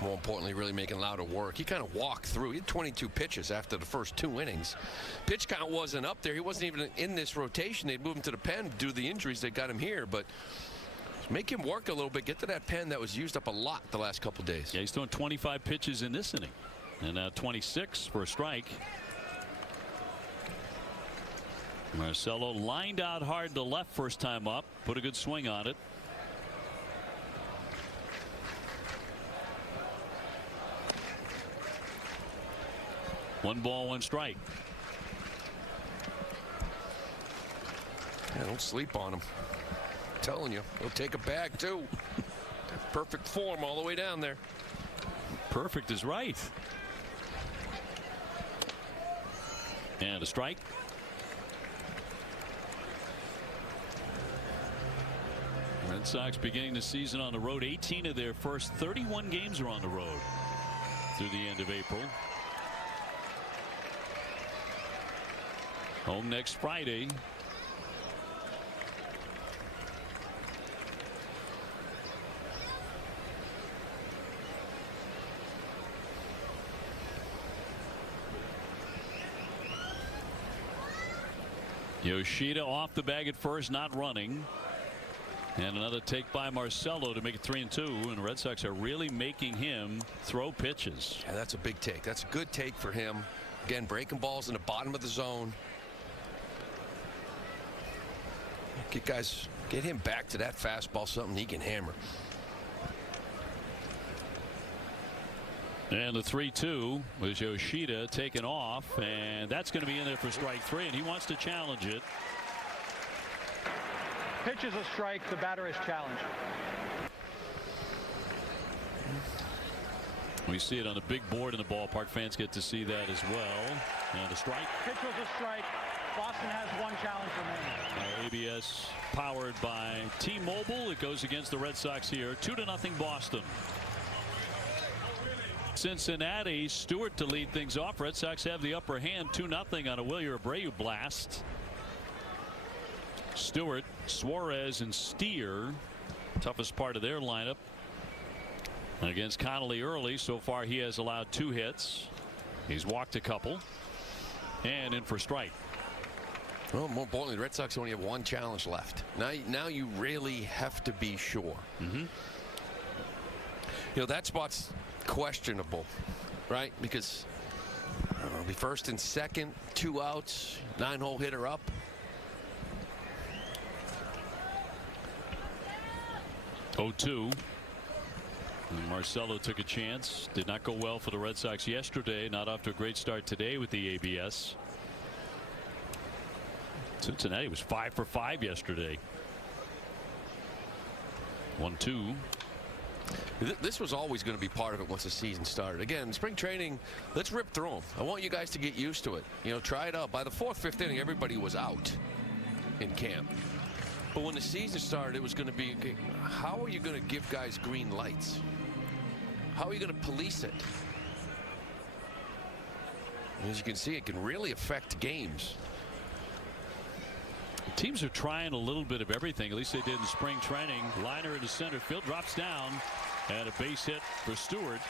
More importantly, really making Lauder work. He kind of walked through. He had 22 pitches after the first 2 innings. Pitch count wasn't up there. He wasn't even in this rotation. They'd moved him to the pen due to the injuries that got him here. But make him work a little bit. Get to that pen that was used up a lot the last couple days. Yeah, he's throwing 25 pitches in this inning. And now 26 for a strike. Marcelo lined out hard to left first time up. Put a good swing on it. One ball, one strike. Yeah, don't sleep on him. I'm telling you, he'll take a bag too. Perfect form all the way down there. Perfect is right. And a strike. Red Sox beginning the season on the road. 18 of their first 31 games are on the road through the end of April. Home next Friday. Yoshida off the bag at first, not running. And another take by Marcelo to make it 3-2. And the Red Sox are really making him throw pitches. Yeah, that's a big take. That's a good take for him. Again, breaking balls in the bottom of the zone. Get him back to that fastball, something he can hammer. And the 3-2 was Yoshida taken off, and that's going to be in there for strike 3, and he wants to challenge it. Pitch is a strike. The batter is challenged. We see it on the big board in the ballpark. Fans get to see that as well. And a strike. Pitch was a strike. Boston has one challenge remaining. ABS powered by T-Mobile. It goes against the Red Sox here. 2-0 Boston. Cincinnati, Stewart to lead things off. Red Sox have the upper hand. 2-0 on a Wilyer Abreu blast. Stewart, Suarez, and Steer, toughest part of their lineup against Connolly early. So far he has allowed 2 hits. He's walked a couple and in for strike. Well, more importantly, the Red Sox only have one challenge left. Now you really have to be sure. You know, that spot's questionable, right? Because it'll be first and second, 2 outs, 9-hole hitter up. (0-2). Marcelo took a chance. Did not go well for the Red Sox yesterday. Not off to a great start today with the ABS. Cincinnati was 5 for 5 yesterday. 1-2. This was always going to be part of it once the season started. Again, spring training, let's rip through them. I want you guys to get used to it. You know, try it out. By the 4th, 5th inning, everybody was out in camp. But when the season started, it was going to be, okay, how are you going to give guys green lights? How are you going to police it? And as you can see, it can really affect games. Teams are trying a little bit of everything. At least they did in spring training. Liner into center field, drops down, and a base hit for Stewart.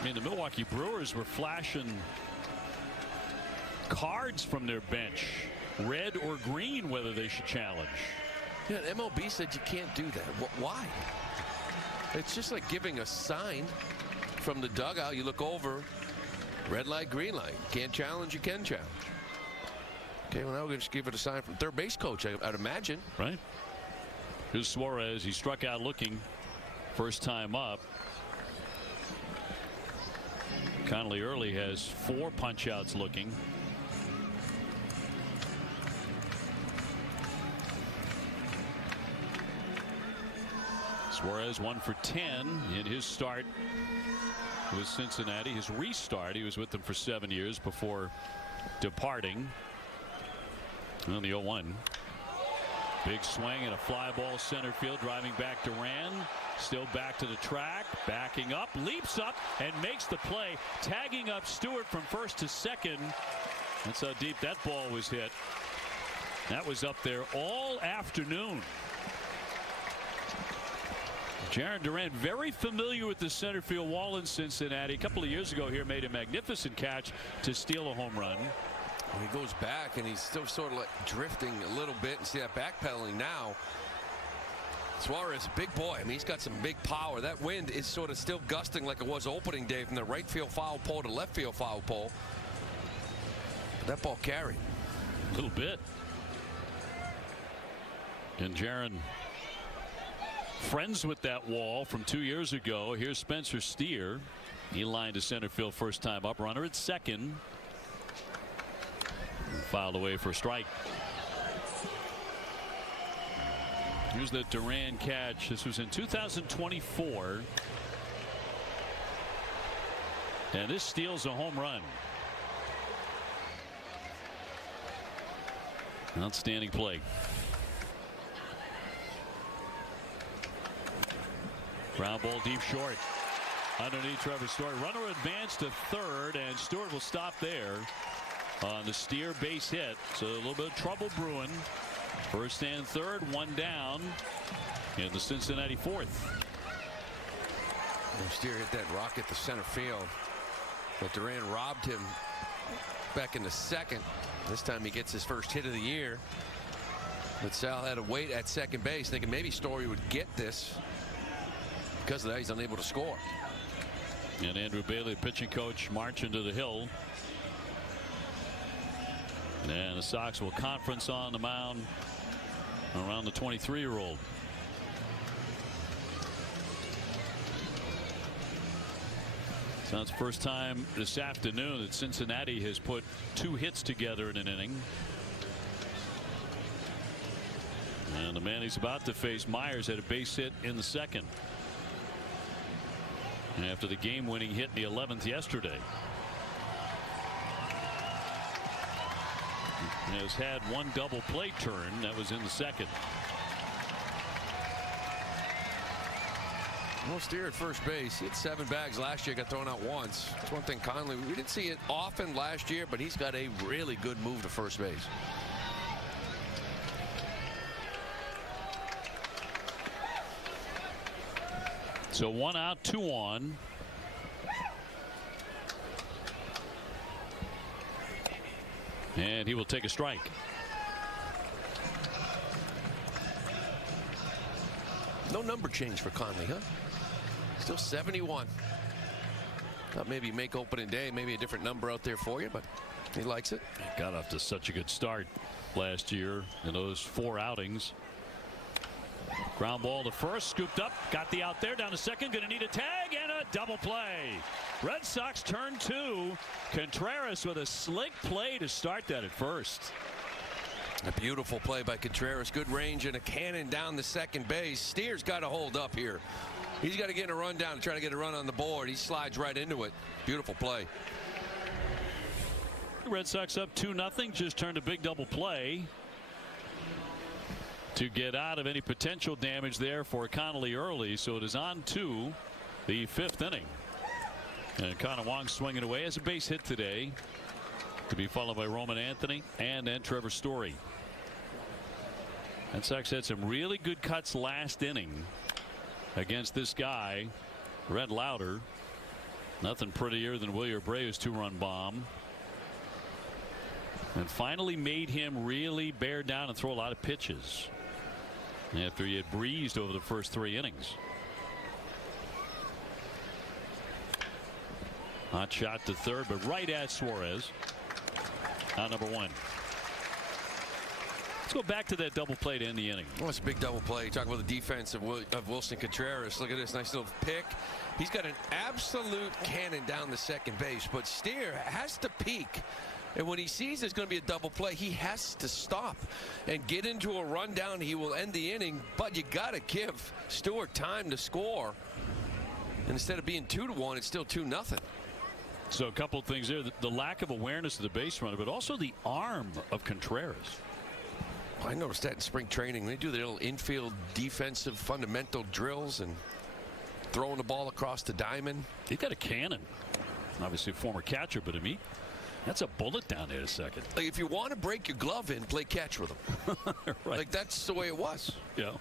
I mean, the Milwaukee Brewers were flashing cards from their bench, red or green, whether they should challenge. Yeah, MLB said you can't do that. Why? It's just like giving a sign from the dugout. You look over, red light, green light. Can't challenge, you can challenge. Okay, well, now we're going to just give it a sign from third base coach, I'd imagine. Right. Here's Suarez. He struck out looking first time up. Connolly early has 4 punch outs looking. Suarez 1 for 10 in his start with Cincinnati. His restart, he was with them for 7 years before departing. On the 0-1. Big swing and a fly ball center field, driving back Duran. Still back to the track, backing up, leaps up and makes the play, tagging up Stewart from first to second. That's how deep that ball was hit. That was up there all afternoon. Jarren Duran, very familiar with the center field wall in Cincinnati. A couple of years ago here, made a magnificent catch to steal a home run. He goes back and he's still sort of like drifting a little bit, and see that backpedaling now. Suarez, big boy. I mean, he's got some big power. That wind is sort of still gusting like it was opening day from the right field foul pole to left field foul pole. But that ball carried a little bit. And Jarren, friends with that wall from 2 years ago. Here's Spencer Steer. He lined to center field first time up. Runner at second. Fouled away for a strike. Here's the Duran catch. This was in 2024. And this steals a home run. Outstanding play. Ground ball deep short. Underneath Trevor Story. Runner advanced to third, and Stewart will stop there on the Steer base hit. So a little bit of trouble brewing. First and third, one down in the Cincinnati fourth. Steer hit that rocket to center field, but Duran robbed him back in the second. This time he gets his first hit of the year. But Sal had to wait at second base, thinking maybe Story would get this. Because of that, he's unable to score. And Andrew Bailey, pitching coach, marching to the hill. And the Sox will conference on the mound around the 23-year-old. So it's the first time this afternoon that Cincinnati has put 2 hits together in an inning. And the man he's about to face, Myers, had a base hit in the second. After the game-winning hit in the 11th yesterday. He has had one double play turn. That was in the second. Well, Steer at first base. He had 7 bags last year, got thrown out once. That's one thing Conley, we didn't see it often last year, but he's got a really good move to first base. So 1 out, 2 on. And he will take a strike. No number change for Conley, huh? Still 71. Thought maybe make opening day, maybe a different number out there for you, but he likes it. He got off to such a good start last year in those 4 outings. Ground ball to first, scooped up, got the out there, down to second, going to need a tag and a double play. Red Sox turn 2. Contreras with a slick play to start that at first. A beautiful play by Contreras. Good range and a cannon down the second base. Steer's got to hold up here. He's got to get a run down and try to get a run on the board. He slides right into it. Beautiful play. Red Sox up 2-0. Just turned a big double play to get out of any potential damage there for Connolly early. So it is on to the 5th inning. And Connor Wong swinging away, as a base hit today, to be followed by Roman Anthony and then Trevor Story. Red Sox had some really good cuts last inning against this guy, Red Lauder. Nothing prettier than Wilyer Abreu's 2-run bomb. And finally made him really bear down and throw a lot of pitches after he had breezed over the first 3 innings. Hot shot to third, but right at Suarez on number 1. Let's go back to that double play to end the inning. Well, it's a big double play. You talk about the defense of Wilson Contreras. Look at this nice little pick. He's got an absolute cannon down the second base, but Steer has to peek. And when he sees there's going to be a double play, he has to stop and get into a rundown. He will end the inning, but you got to give Stewart time to score. And instead of being 2-1, it's still 2-0. So a couple of things there. The lack of awareness of the base runner, but also the arm of Contreras. I noticed that in spring training. They do their little infield defensive fundamental drills and throwing the ball across the diamond. He's got a cannon. Obviously a former catcher, but to me, that's a bullet down there a second. Like, if you want to break your glove in, play catch with him. Right. Like, that's the way it was. Yeah.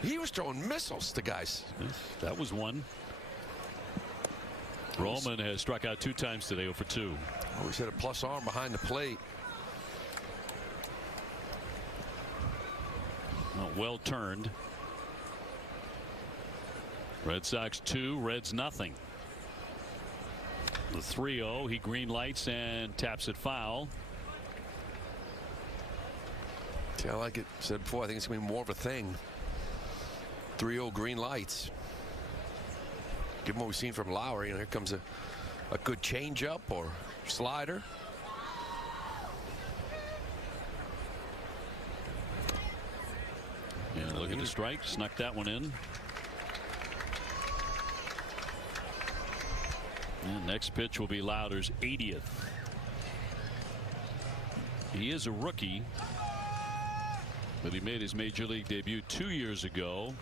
He was throwing missiles to guys. That was one. Roman has struck out 2 times today, 0 for 2. Always had a plus arm behind the plate. Well turned. Red Sox 2, Reds nothing. The 3-0, he green lights and taps it foul. See, I like it. Said before, I think it's going to be more of a thing. 3-0 green lights. Given what we've seen from Lowry, here comes a good changeup or slider. Yeah, look at the strike. Snuck that one in. And next pitch will be Lauder's 80th. He is a rookie, but he made his major league debut 2 years ago.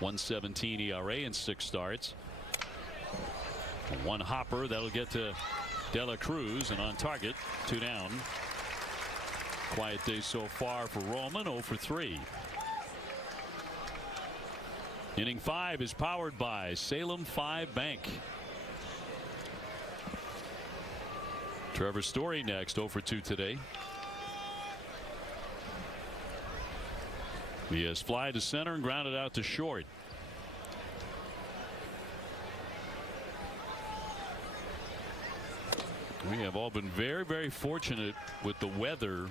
1.17 ERA in 6 starts. 1 hopper that'll get to De La Cruz, and on target, 2 down. Quiet day so far for Roman, 0 for 3. Inning 5 is powered by Salem 5 Bank. Trevor Story next, 0 for 2 today. He has fly to center and grounded out to short. We have all been very, very fortunate with the weather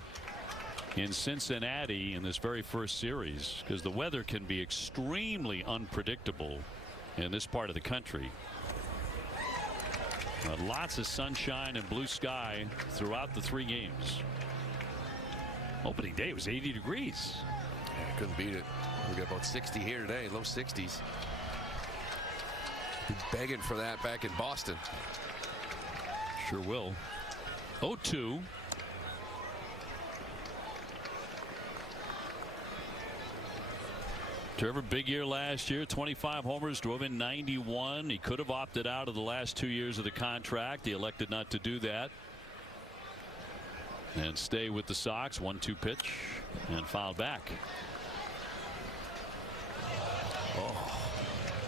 in Cincinnati in this very first series, because the weather can be extremely unpredictable in this part of the country. Lots of sunshine and blue sky throughout the 3 games. Opening day was 80 degrees. Yeah, couldn't beat it. We got about 60 here today, low 60s. Been begging for that back in Boston. Sure will. 0-2. Trevor, big year last year, 25 homers, drove in 91. He could have opted out of the last 2 years of the contract. He elected not to do that and stay with the Sox. 1-2 pitch and fouled back.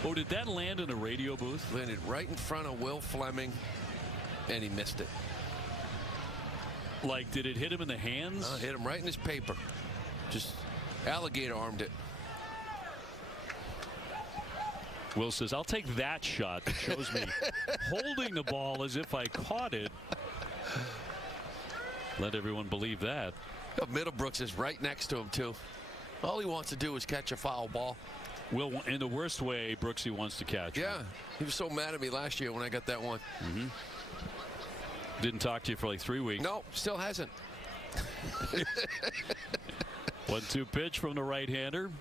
Oh, did that land in a radio booth? Landed right in front of Will Fleming, and he missed it. Like, did it hit him in the hands? No, it hit him right in his paper. Just alligator armed it. Will says, I'll take that shot that shows me holding the ball as if I caught it. Let everyone believe that. Middlebrooks is right next to him, too. All he wants to do is catch a foul ball. Will, in the worst way, Brooksy wants to catch. Yeah, he was so mad at me last year when I got that one. Didn't talk to you for like 3 weeks. No, still hasn't. 1-2 pitch from the right-hander.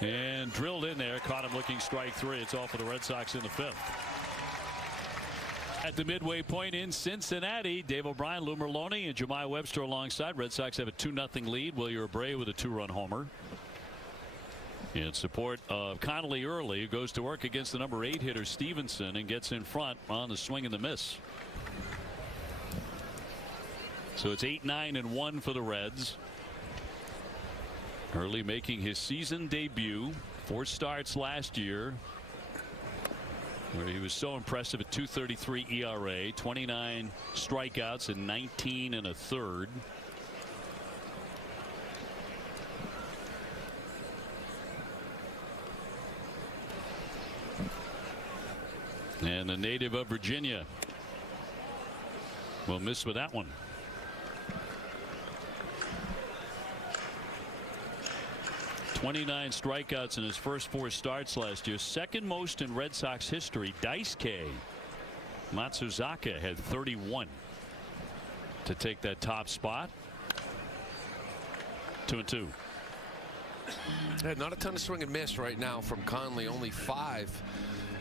And drilled in there, caught him looking strike 3. It's all for the Red Sox in the 5th. At the midway point in Cincinnati, Dave O'Brien, Lou Merlone, and Jemai Webster alongside. Red Sox have a 2-0 lead. Wilyer Abreu with a 2-run homer. In support of Connolly early, who goes to work against the number 8 hitter Stevenson and gets in front on the swing and the miss. So it's 8-9-1 for the Reds. Early making his season debut. 4 starts last year, where he was so impressive at 2.33 ERA, 29 strikeouts in 19 1/3. And the native of Virginia will miss with that one. .29 strikeouts in his first 4 starts last year, second most in Red Sox history. Daisuke Matsuzaka had 31 to take that top spot. 2-2. Yeah, not a ton of swing and miss right now from Conley. Only 5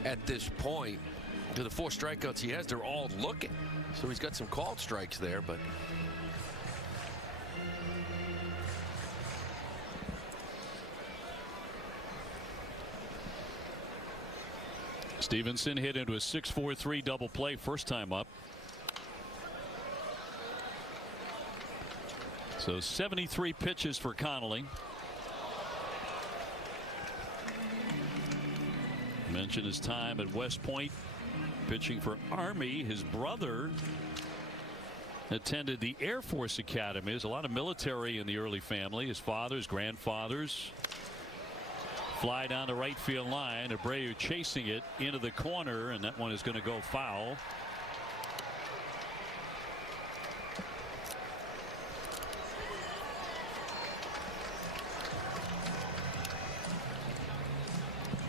at this point. To the 4 strikeouts he has, they're all looking. So he's got some called strikes there, but Stevenson hit into a 6-4-3 double play first time up. So 73 pitches for Connolly. Mentioned his time at West Point pitching for Army. His brother attended the Air Force Academy. There's a lot of military in the early family. His fathers, grandfathers. Fly down the right field line. Abreu chasing it into the corner, and that one is going to go foul.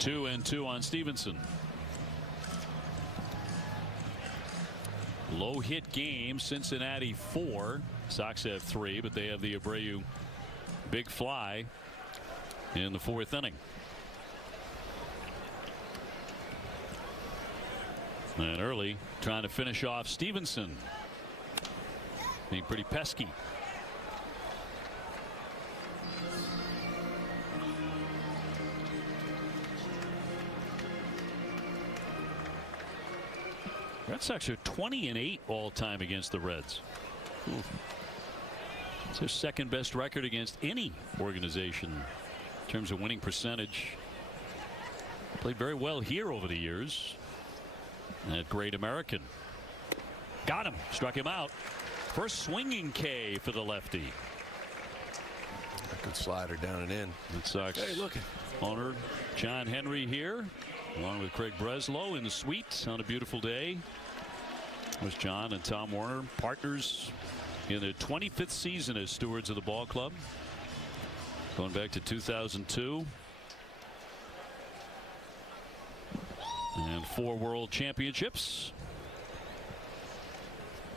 Two and two on Stevenson. Low hit game. Cincinnati 4. Sox have 3, but they have the Abreu big fly in the 4th inning. And early trying to finish off Stevenson. Being pretty pesky. Red Sox are 20-8 all time against the Reds. It's their second best record against any organization in terms of winning percentage. Played very well here over the years. That Great American. Got him. Struck him out. First swinging K for the lefty. Good slider down and in. Red Sox owner John Henry here, along with Craig Breslow in the suite on a beautiful day. Was John and Tom Werner partners in their 25th season as stewards of the ball club, going back to 2002. And 4 world championships.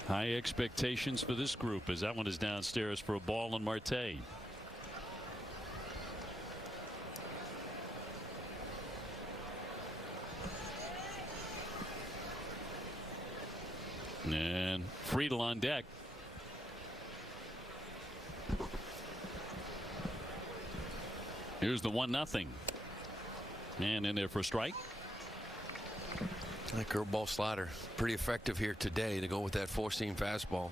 High expectations for this group as that one is downstairs for a ball on Marte. And Friedel on deck. Here's the 1-0. And in there for a strike. That curveball slider pretty effective here today to go with that 4-seam fastball.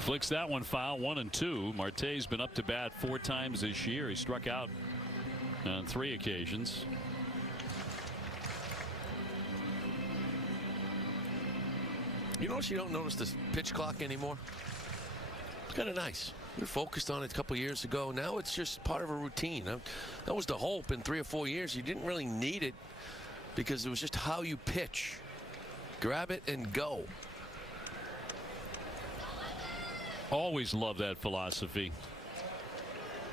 Flicks that one foul. 1-2. Marte's been up to bat 4 times this year. He struck out on 3 occasions. You notice you don't notice this pitch clock anymore? It's kind of nice. We were focused on it a couple years ago. Now it's just part of a routine. That was the hope in 3 or 4 years. You didn't really need it because it was just how you pitch. Grab it and go. Always love that philosophy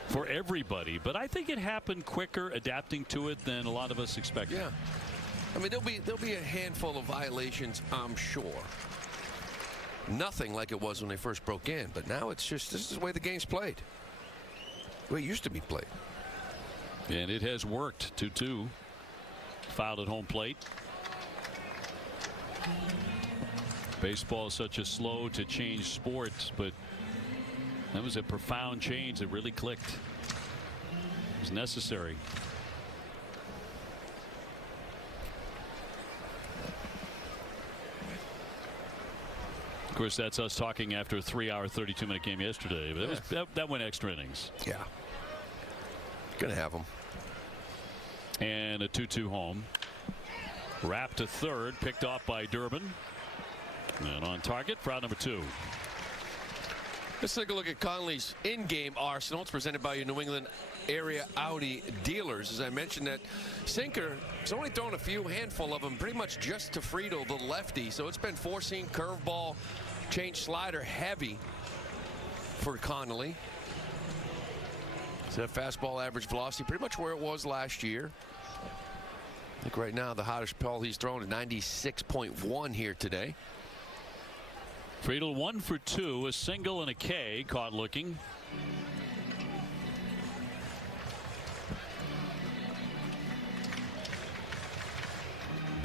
for everybody, but I think it happened quicker adapting to it than a lot of us expected. Yeah, I mean there'll be a handful of violations, I'm sure. Nothing like it was when they first broke in, but now it's just this is the way the game's played. The way it used to be played. And it has worked. 2-2. Fouled at home plate. Baseball is such a slow to change sport, but that was a profound change that really clicked. It was necessary. Of course, that's us talking after a 3-hour, 32-minute game yesterday. But that went extra innings. Yeah. Gonna have them. And a 2-2 home. Wrapped to third, picked off by Durbin. And on target for out number 2. Let's take a look at Conley's in-game arsenal. It's presented by your New England area Audi dealers. As I mentioned, that sinker, he's only thrown a handful of them, pretty much just to Friedel, the lefty. So it's been 4-seam, curveball, change slider heavy for Connolly. So that fastball average velocity pretty much where it was last year. I think right now the hottest ball he's thrown is 96.1 here today. Friedel 1 for 2, a single and a K, caught looking.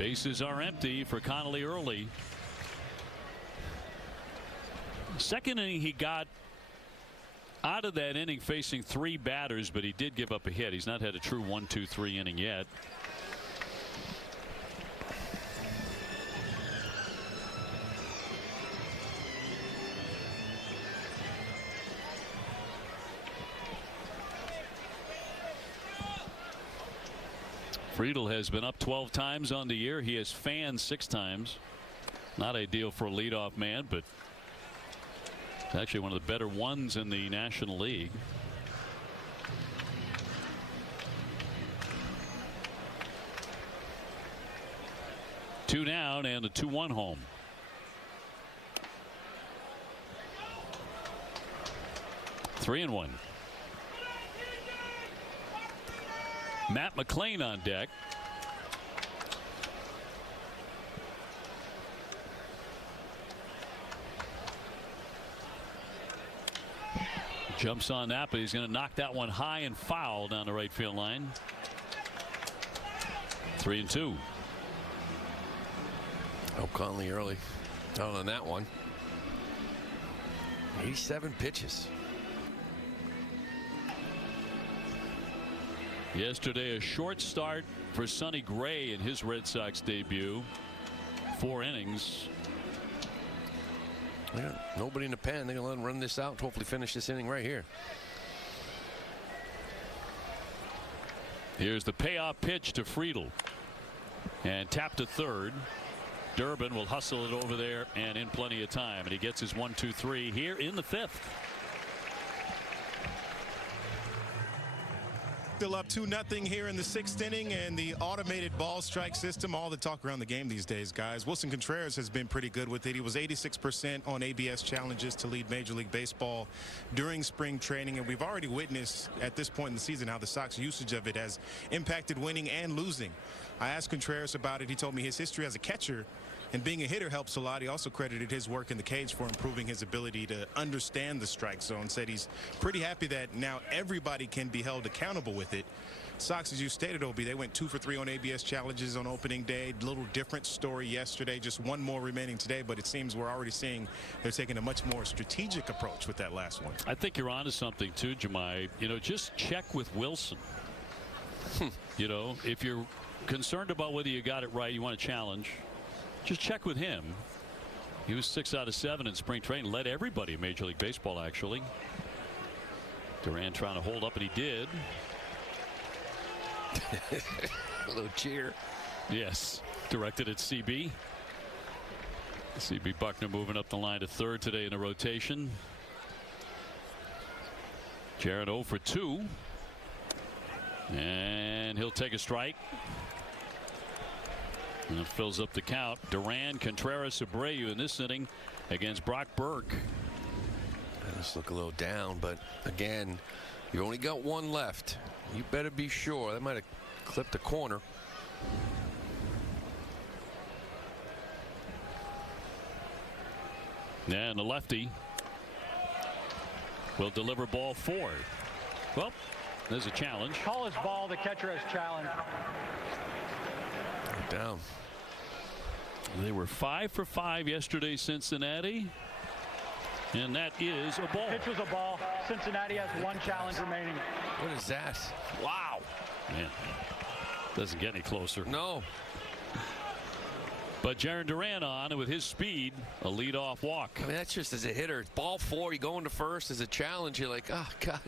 Bases are empty for Connolly early. Second inning, he got out of that inning facing 3 batters, but he did give up a hit. He's not had a true 1-2-3 inning yet. Friedel has been up 12 times on the year. He has fanned 6 times. Not ideal for a leadoff man, but it's actually one of the better ones in the National League. Two down and a 2-1 home. Three and 1. Matt McLean on deck. Jumps on that, but he's going to knock that one high and foul down the right field line. 3-2. Oh, Conley early out on that one. 87 pitches. Yesterday, a short start for Sonny Gray in his Red Sox debut. 4 innings. Yeah, nobody in the pen. They're going to let him run this out and hopefully finish this inning right here. Here's the payoff pitch to Friedel. And tapped to third. Durbin will hustle it over there and in plenty of time. And he gets his 1-2-3 here in the 5th. Still up 2-0 here in the 6th inning, and the automated ball strike system, all the talk around the game these days, guys. Wilson Contreras has been pretty good with it. He was 86% on ABS challenges to lead Major League Baseball during spring training, and we've already witnessed at this point in the season how the Sox usage of it has impacted winning and losing. I asked Contreras about it. He told me his history as a catcher and being a hitter helps a lot. He also credited his work in the cage for improving his ability to understand the strike zone. Said he's pretty happy that now everybody can be held accountable with it. Sox, as you stated, Obi, they went 2 for 3 on ABS challenges on opening day. Little different story yesterday. Just 1 more remaining today, but it seems we're already seeing they're taking a much more strategic approach with that last one. I think you're onto something too, Jemai. You know, just check with Wilson. You know, if you're concerned about whether you got it right, you want to challenge, just check with him. He was 6 out of 7 in spring training, led everybody in Major League Baseball actually. Duran trying to hold up, and he did. A little cheer. Yes, directed at CB. CB Buckner moving up the line to third today in the rotation. Jarrett 0 for 2. And he'll take a strike. And it fills up the count. Duran, Contreras, Abreu in this inning against Brock Burke. Just look a little down, but again, you only got 1 left. You better be sure. That might have clipped a corner. And the lefty will deliver ball 4. Well, there's a challenge. Call his ball. The catcher has challenged. Down. They were 5 for 5 yesterday, Cincinnati. And that is a ball. Pitch was a ball. Cincinnati has 1 challenge remaining. What is that? Wow. Man, doesn't get any closer. No. But Jarren Duran on, and with his speed, a leadoff walk. I mean, that's just as a hitter. Ball 4, you go into first as a challenge. You're like, oh, God.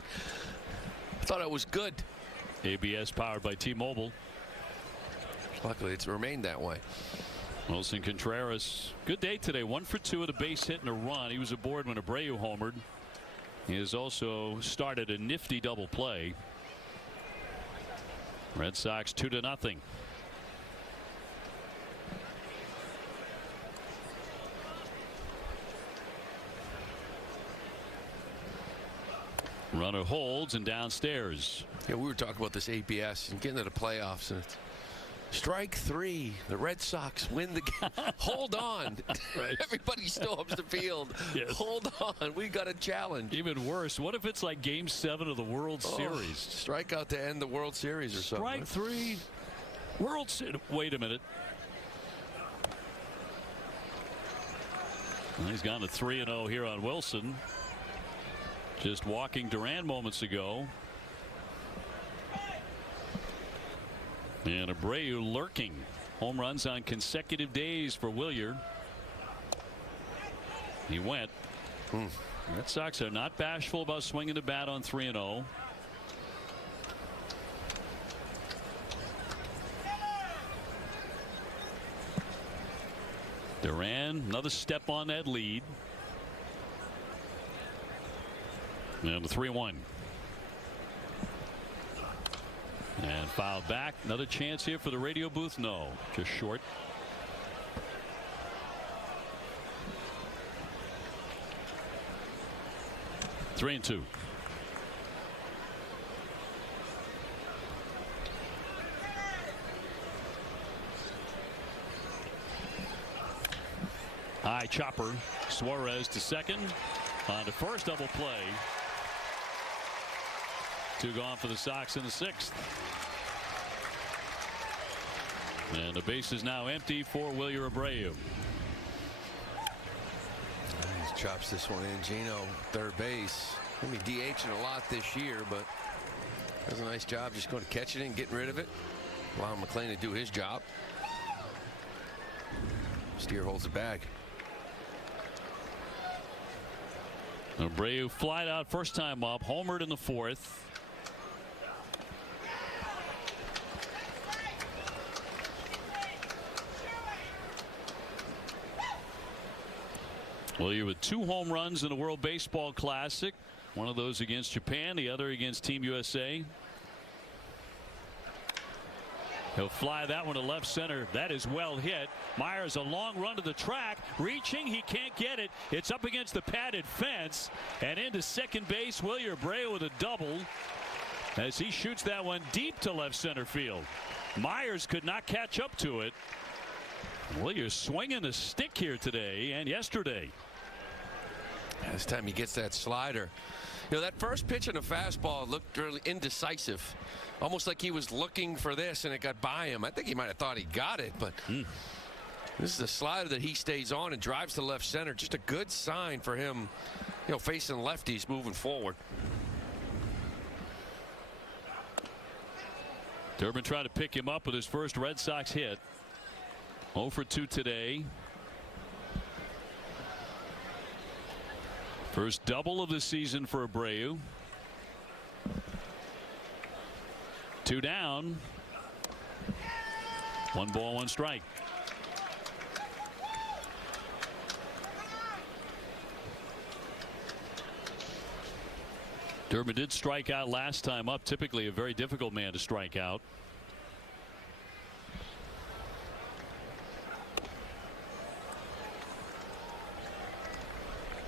I thought it was good. ABS powered by T-Mobile. Luckily, it's remained that way. Wilson Contreras, good day today. 1 for 2 with a base hit and a run. He was aboard when Abreu homered. He has also started a nifty double play. Red Sox 2-0. Runner holds and downstairs. Yeah, we were talking about this ABS and getting to the playoffs, and it's strike 3. The Red Sox win the game. Hold on. Right. Everybody storms the field. Yes. Hold on. We got a challenge. Even worse, what if it's like Game 7 of the World Series? Strikeout to end the World Series or something. Strike 3. World Series. Wait a minute. He's gone to 3-0 here on Wilson. Just walking Duran moments ago. And Abreu lurking. Home runs on consecutive days for Wilyer. He went. Red Sox are not bashful about swinging the bat on 3-0. Duran, another step on that lead. And the 3-1. And fouled back. Another chance here for the radio booth. No, just short. Three and two. High chopper. Suarez to second. On to first, double play. Two gone for the Sox in the sixth. And the base is now empty for Wilyer Abreu. He chops this one in. Gino, third base. He'll be DHing a lot this year, but does a nice job just going to catch it and getting rid of it. Allow McClain to do his job. Steer holds it back. Abreu flied out first time up, homered in the fourth. Wilyer with 2 home runs in the World Baseball Classic. One of those against Japan, the other against Team USA. He'll fly that one to left center. That is well hit. Myers, a long run to the track, reaching. He can't get it. It's up against the padded fence and into second base. Wilyer Abreu with a double as he shoots that one deep to left center field. Myers could not catch up to it. Wilyer swinging the stick here today and yesterday. This time he gets that slider. You know, that first pitch in a fastball looked really indecisive. Almost like he was looking for this and it got by him. I think he might have thought he got it, but this is a slider that he stays on and drives to left center. Just a good sign for him, you know, facing lefties moving forward. Durbin tried to pick him up with his first Red Sox hit. 0 for 2 today. First double of the season for Abreu. 2 down. 1 ball, 1 strike. Durbin did strike out last time up. Typically a very difficult man to strike out.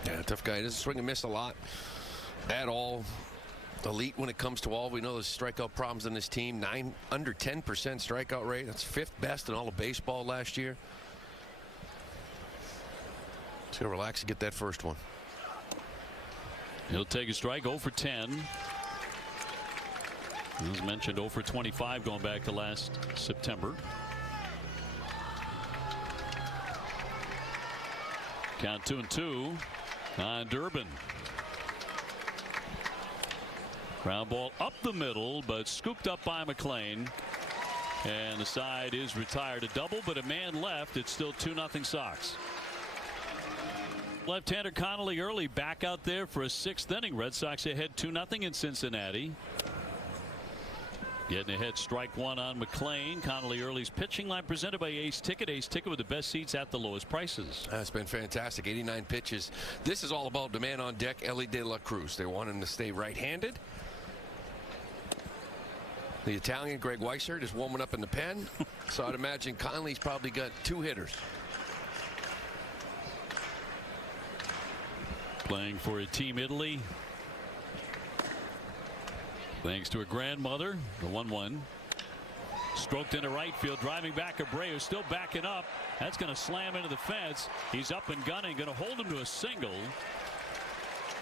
Yeah, tough guy. He doesn't swing and miss a lot at all. Elite when it comes to all. We know there's strikeout problems in this team. Under 10% strikeout rate. That's 5th best in all of baseball last year. Just gonna relax and get that first one. He'll take a strike. 0 for 10. As mentioned, 0 for 25 going back to last September. Count 2-2 on Durbin. Ground ball up the middle, but scooped up by McClain. And the side is retired. A double, but a man left. It's still 2-0 Sox. Left-hander Connolly early back out there for a 6th inning. Red Sox ahead 2-0 in Cincinnati. Getting ahead, strike 1 on McClain. Connolly early's pitching line presented by Ace Ticket. Ace Ticket with the best seats at the lowest prices. That's been fantastic. 89 pitches. This is all about the man on deck, Ellie De La Cruz. They want him to stay right-handed. The Italian Greg Weissert is warming up in the pen. So I'd imagine Connolly's probably got 2 hitters. Playing for a Team Italy. Thanks to a grandmother. The 1-1. Stroked into right field. Driving back. Abreu still backing up. That's going to slam into the fence. He's up and gunning. Going to hold him to a single.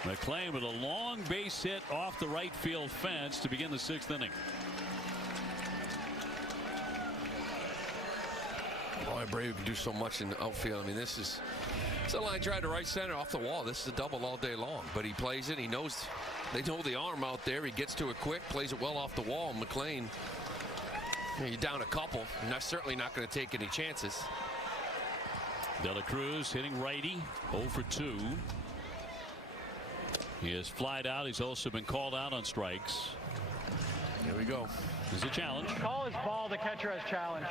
McClain with a long base hit off the right field fence to begin the 6th inning. Boy, Abreu can do so much in the outfield. I mean, this is So line drive to right center off the wall. This is a double all day long, but he plays it. He knows they know the arm out there. He gets to it quick, plays it well off the wall. McLean, you're down a couple. You're certainly not going to take any chances. De La Cruz hitting righty, 0 for 2. He has flied out. He's also been called out on strikes. Here we go. There's a challenge. Call his ball. The catcher has challenged.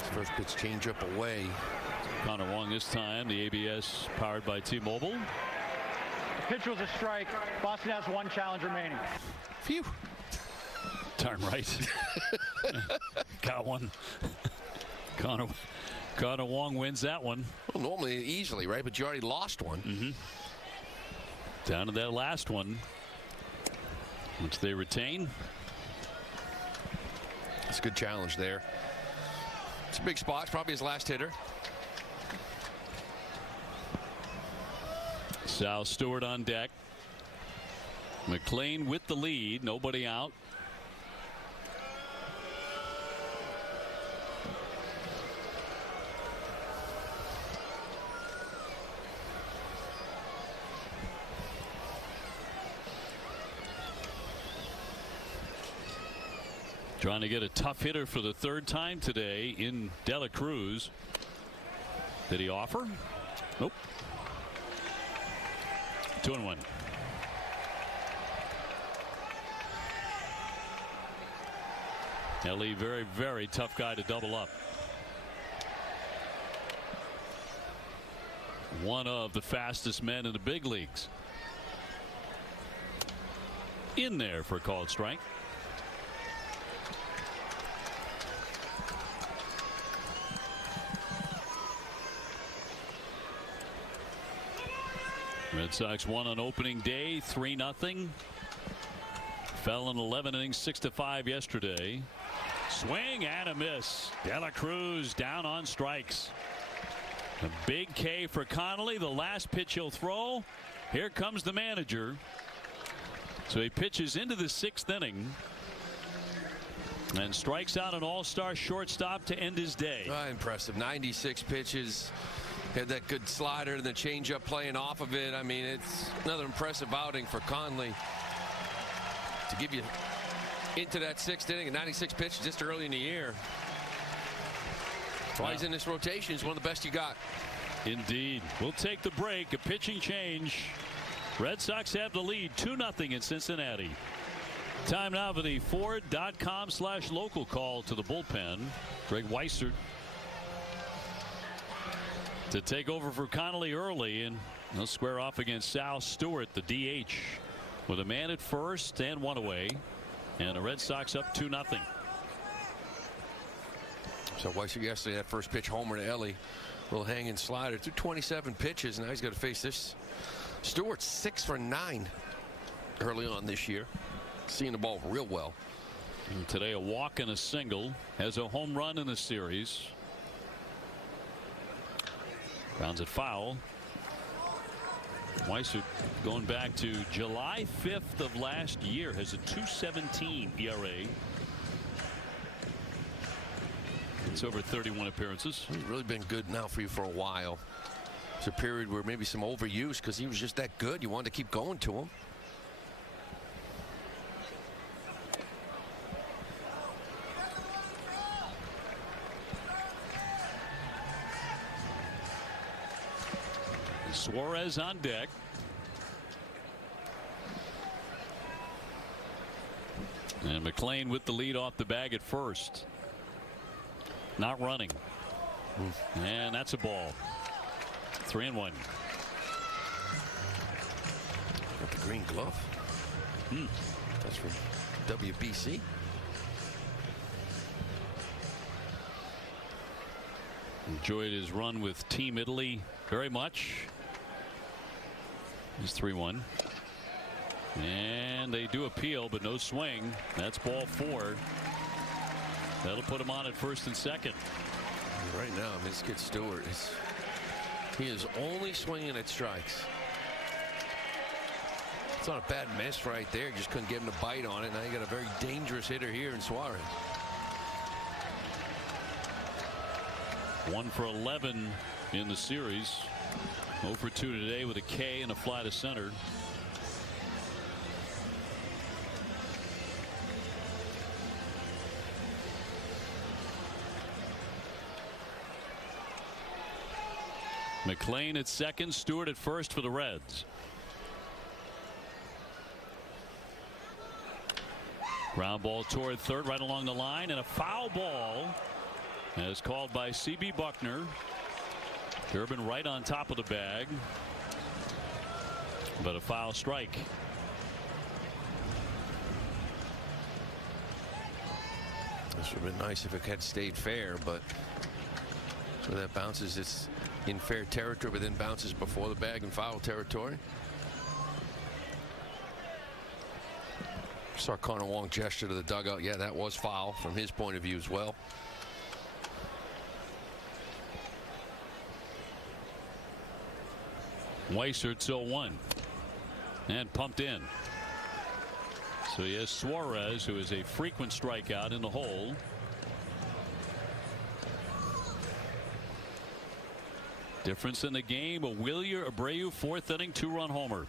His first pitch change up away. Connor Wong this time. The ABS powered by T-Mobile. The pitch was a strike. Boston has 1 challenge remaining. Phew. Darn right. Got one. Connor Wong wins that one. Well, normally easily, right? But you already lost one. Down to that last one, which they retain. It's a good challenge there. It's a big spot. It's probably his last hitter. Sal Stewart on deck. McLean with the lead. Nobody out. Trying to get a tough hitter for the 3rd time today in De La Cruz. Did he offer? Nope. 2-1. Ellie, very, very tough guy to double up. One of the fastest men in the big leagues. In there for a called strike. Red Sox won on opening day 3-0. Fell in 11 innings 6-5 yesterday. Swing and a miss. De La Cruz down on strikes. A big K for Connolly. The last pitch he'll throw. Here comes the manager. So he pitches into the 6th inning and strikes out an all-star shortstop to end his day. Impressive. 96 pitches. Had that good slider and the changeup playing off of it. I mean, it's another impressive outing for Conley to give you into that 6th inning and 96 pitches just early in the year. That's why he's in this rotation. He's one of the best you got. Indeed. We'll take the break. A pitching change. Red Sox have the lead 2-0 in Cincinnati. Time now for the Ford.com/local call to the bullpen. Greg Weissert to take over for Connolly early, and they'll square off against Sal Stewart, the DH, with a man at first and 1 away, and the Red Sox up 2-0. So Weissert yesterday, that first pitch homer to Ellie, little hanging slider through 27 pitches. Now he's got to face this. Stewart's 6 for 9 early on this year, seeing the ball real well. And today a walk and a single, has a home run in the series. Grounds it foul. Weissert, going back to July 5th of last year, has a 2.17 ERA. It's over 31 appearances. He's really been good now for you for a while. It's a period where maybe some overuse because he was just that good. You wanted to keep going to him. Suarez on deck. And McLean with the lead off the bag at first. Not running. And that's a ball. 3-1. Got the green glove. That's from WBC. Enjoyed his run with Team Italy very much. He's 3-1. And they do appeal, but no swing. That's ball 4. That'll put him on at first and second. Right now, I mean, this kid Stewart he is only swinging at strikes. It's not a bad miss right there. Just couldn't get him to bite on it. Now you got a very dangerous hitter here in Suarez. 1 for 11 in the series. 0 for 2 today with a K and a fly to center. McLean at second, Stewart at first for the Reds. Ground ball toward third, right along the line, and a foul ball as called by C.B. Buckner. Durbin right on top of the bag, but a foul strike. This would have been nice if it had stayed fair, but so that bounces, it's in fair territory, but then bounces before the bag in foul territory. Saw Connor Wong gesture to the dugout. Yeah, that was foul from his point of view as well. Weissert 0-1 and pumped in. So he has Suarez, who is a frequent strikeout, in the hole. Difference in the game, a Wilyer Abreu fourth inning 2-run homer.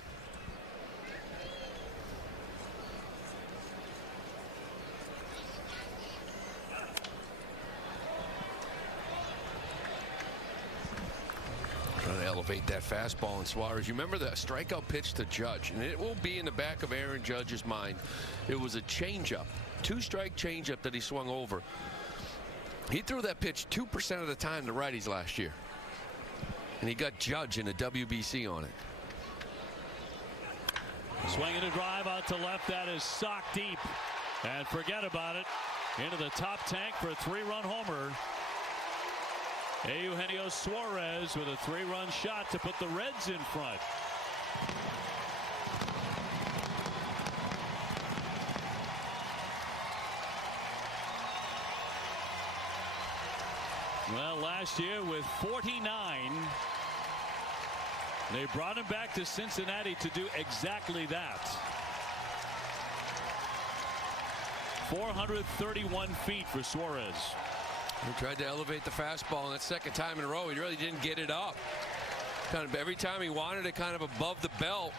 Trying to elevate that fastball in Suarez. You remember the strikeout pitch to Judge, and it will be in the back of Aaron Judge's mind. It was a changeup, 2-strike changeup that he swung over. He threw that pitch 2% of the time to righties last year, and he got Judge in a WBC on it. Swinging a drive out to left, that is socked deep, and forget about it. Into the top tank for a 3-run homer. Eugenio Suarez with a 3-run shot to put the Reds in front. Well, last year with 49, they brought him back to Cincinnati to do exactly that. 431 feet for Suarez. He tried to elevate the fastball, and that second time in a row, he really didn't get it up. Kind of every time he wanted it kind of above the belt,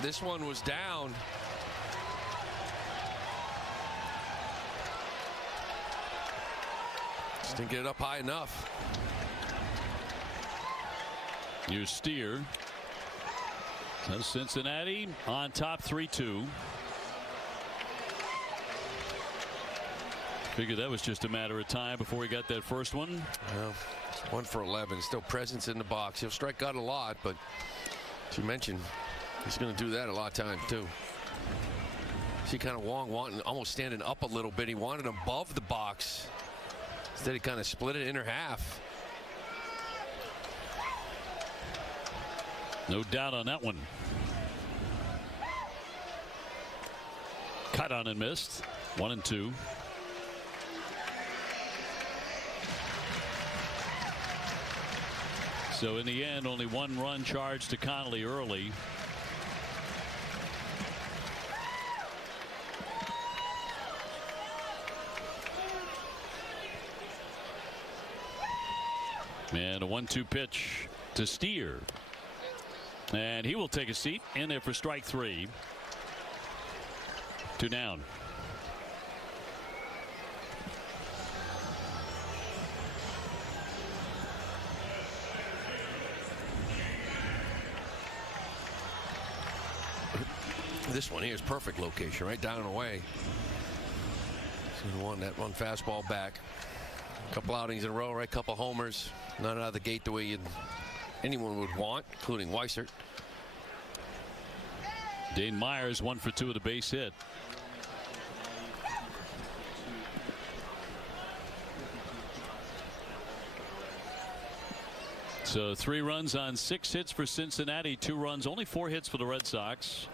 this one was down. Just didn't get it up high enough. Here's Steer. So Cincinnati on top 3-2. Figured that was just a matter of time before he got that first one. Well, it's 1 for 11. Still presence in the box. He'll strike out a lot, but as you mentioned, he's going to do that a lot of times too. See kind of Wong wanting, almost standing up a little bit. He wanted him above the box. Instead he kind of split it in half. No doubt on that one. Cut on and missed. 1-2. So in the end, only 1 run charged to Connolly early. And a 1-2 pitch to Steer. And he will take a seat in there for strike 3. 2 down. This one here is perfect location, right down and away. That one fastball back. A couple outings in a row, right? Couple homers. Not out of the gate the way anyone would want, including Weissert. Dane Myers 1 for 2 with a base hit. So 3 runs on 6 hits for Cincinnati, 2 runs, only 4 hits for the Red Sox.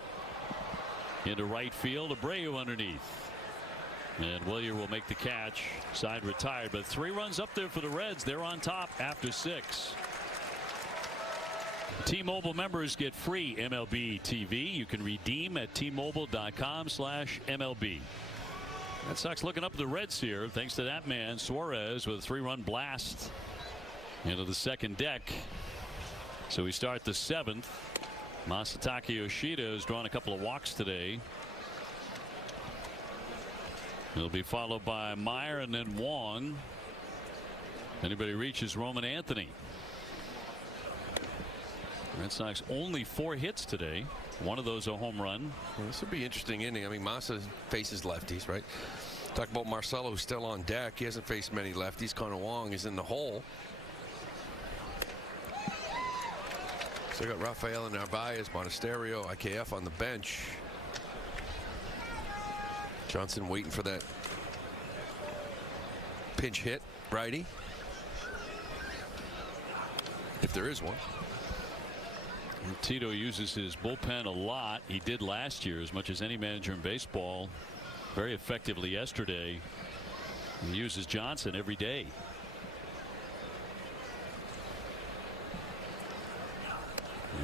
Into right field, Abreu underneath. And Wilyer will make the catch. Side retired, but 3 runs up there for the Reds. They're on top after 6. T-Mobile members get free MLB TV. You can redeem at T-Mobile.com/MLB. Red Sox looking up at the Reds here, thanks to that man Suarez with a 3-run blast. into the second deck. So we start the 7th. Masataka Yoshida has drawn a couple of walks today. He'll be followed by Meyer and then Wong. Anybody reaches Roman Anthony. Red Sox only 4 hits today. One of those a home run. Well, this would be an interesting inning. I mean, Massa faces lefties, right? Talk about Marcelo, who's still on deck. He hasn't faced many lefties. Connor Wong is in the hole. So got Rafael and Narvaez, Monasterio, IKF on the bench. Johnson waiting for that pinch hit, righty, if there is one. Tito uses his bullpen a lot. He did last year as much as any manager in baseball. Very effectively yesterday. He uses Johnson every day.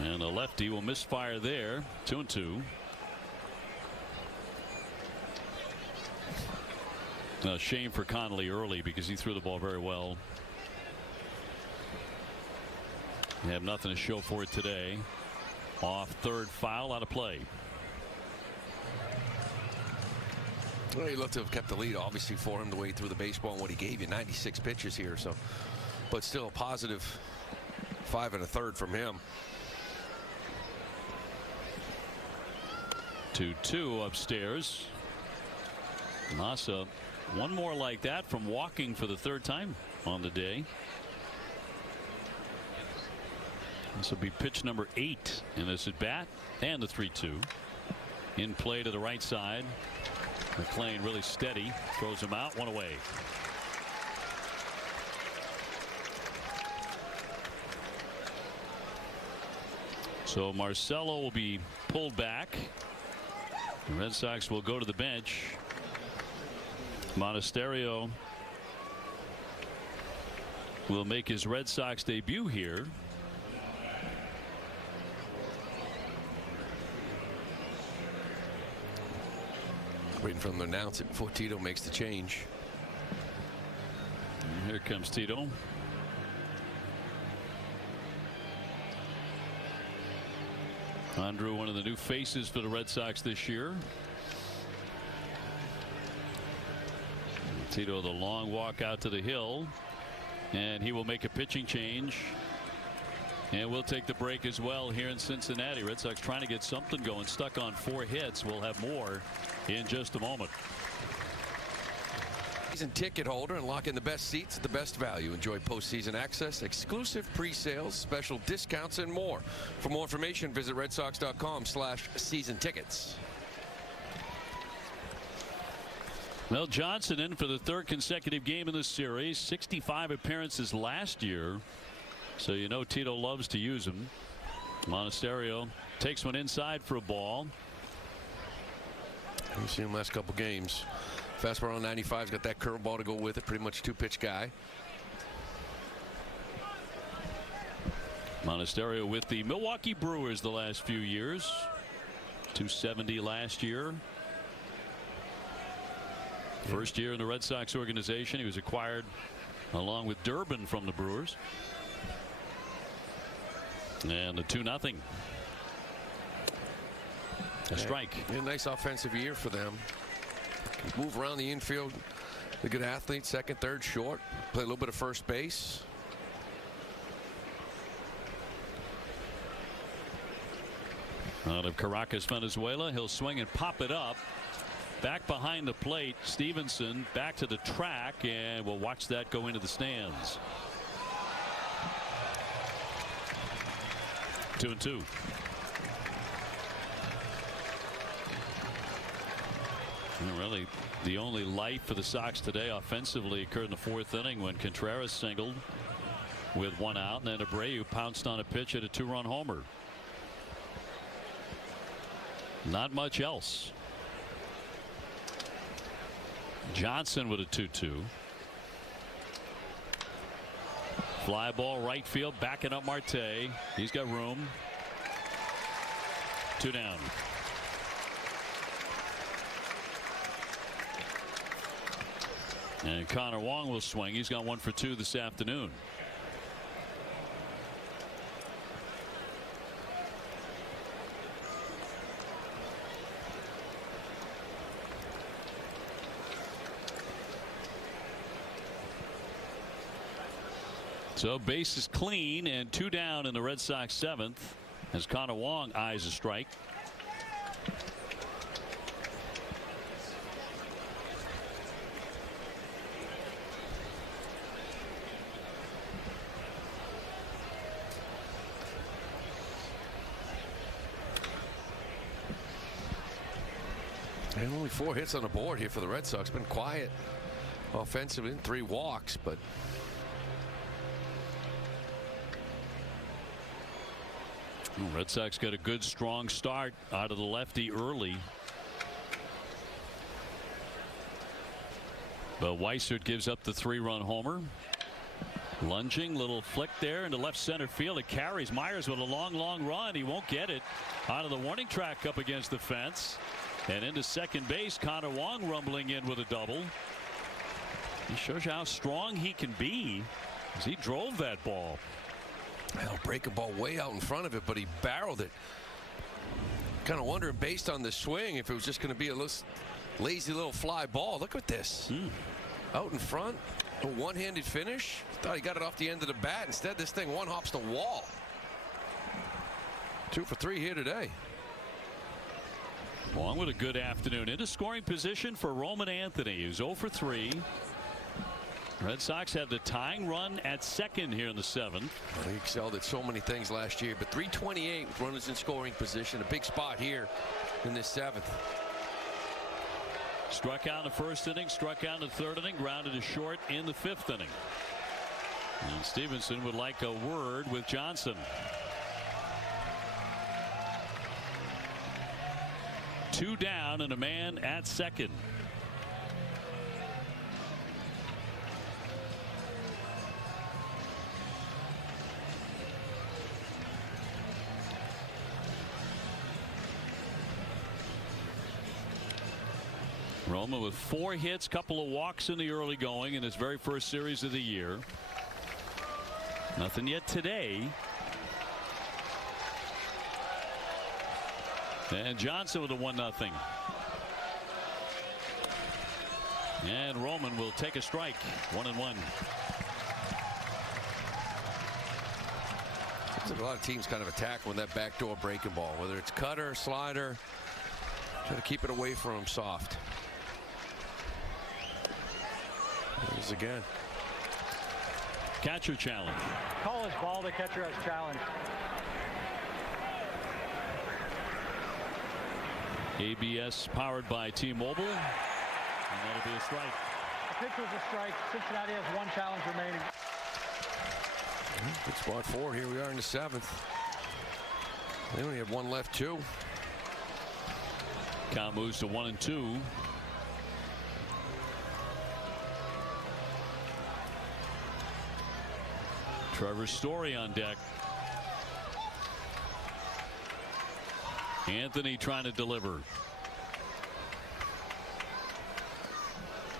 And a lefty will misfire there. 2-2. A shame for Connolly early because he threw the ball very well. They have nothing to show for it today. Off third, foul, out of play. Well, he'd love to have kept the lead, obviously, for him the way he threw the baseball and what he gave you. 96 pitches here, so, but still a positive 5 1/3 from him. 2-2 upstairs. Massa, one more like that from walking for the 3rd time on the day. This will be pitch number 8 in this at bat, and the 3-2 in play to the right side. McClain really steady, throws him out, 1 away. So Marcelo will be pulled back. The Red Sox will go to the bench. Monasterio will make his Red Sox debut here. Waiting for him to announce it before Tito makes the change. And here comes Tito. Andrew, one of the new faces for the Red Sox this year. Tito, the long walk out to the hill, and he will make a pitching change. And we'll take the break as well here in Cincinnati. Red Sox trying to get something going, stuck on 4 hits. We'll have more in just a moment. Season ticket holder and lock in the best seats at the best value. Enjoy postseason access, exclusive pre-sales, special discounts, and more. For more information, visit redsox.com/season tickets. Well, Johnson in for the 3rd consecutive game in this series. 65 appearances last year. So you know Tito loves to use him. Monasterio takes one inside for a ball. We've seen him last couple games. Fastball on 95's got that curveball to go with it. Pretty much 2-pitch guy. Monasterio with the Milwaukee Brewers the last few years. 270 last year. First year in the Red Sox organization. He was acquired along with Durbin from the Brewers. And the 2-0. A strike. Yeah, nice offensive year for them. Move around the infield. A good athlete, second, third, short. Play a little bit of first base. Out of Caracas, Venezuela, he'll swing and pop it up. Back behind the plate, Stevenson back to the track, and we'll watch that go into the stands. 2-2. Really, the only light for the Sox today offensively occurred in the 4th inning when Contreras singled with 1 out, and then Abreu pounced on a pitch at a 2-run homer. Not much else. Johnson with a 2-2. Fly ball right field, backing up Marte. He's got room. 2 down. And Connor Wong will swing. He's got 1 for 2 this afternoon. So base is clean and 2 down in the Red Sox 7th as Connor Wong eyes a strike. And only 4 hits on the board here for the Red Sox. Been quiet offensively, 3 walks, but Red Sox got a good strong start out of the lefty early. But Weissert gives up the 3-run homer. Lunging, little flick there into left center field. It carries. Myers with a long run. He won't get it out of the warning track up against the fence. And into second base, Connor Wong rumbling in with a double. He shows you how strong he can be as he drove that ball. He'll break a ball way out in front of it, but he barreled it. Kind of wondering, based on the swing, if it was just going to be a lazy little fly ball. Look at this. Out in front, a one-handed finish. Thought he got it off the end of the bat. Instead, this thing one-hops the wall. 2 for 3 here today. Wong with a good afternoon. Into scoring position for Roman Anthony, who's 0 for 3. Red Sox have the tying run at second here in the 7th. Well, he excelled at so many things last year, but 328 with runners in scoring position. A big spot here in this 7th. Struck out in the 1st inning, struck out in the 3rd inning, grounded to short in the 5th inning. And Stevenson would like a word with Johnson. 2 down and a man at second. Roma with 4 hits, couple of walks in the early going in his very first series of the year. Nothing yet today. And Johnson with a 1-0. And Roman will take a strike. 1-1. Seems like a lot of teams kind of attack with that backdoor breaking ball, whether it's cutter, slider. Try to keep it away from him soft. There's again. Catcher challenge. Call his ball. The catcher has challenged. ABS powered by T-Mobile. And that'll be a strike. The pitch was a strike. Cincinnati has 1 challenge remaining. Good spot 4. Here we are in the 7th. They only have 1 left, too. Count moves to 1-2. Trevor Story on deck. Anthony trying to deliver.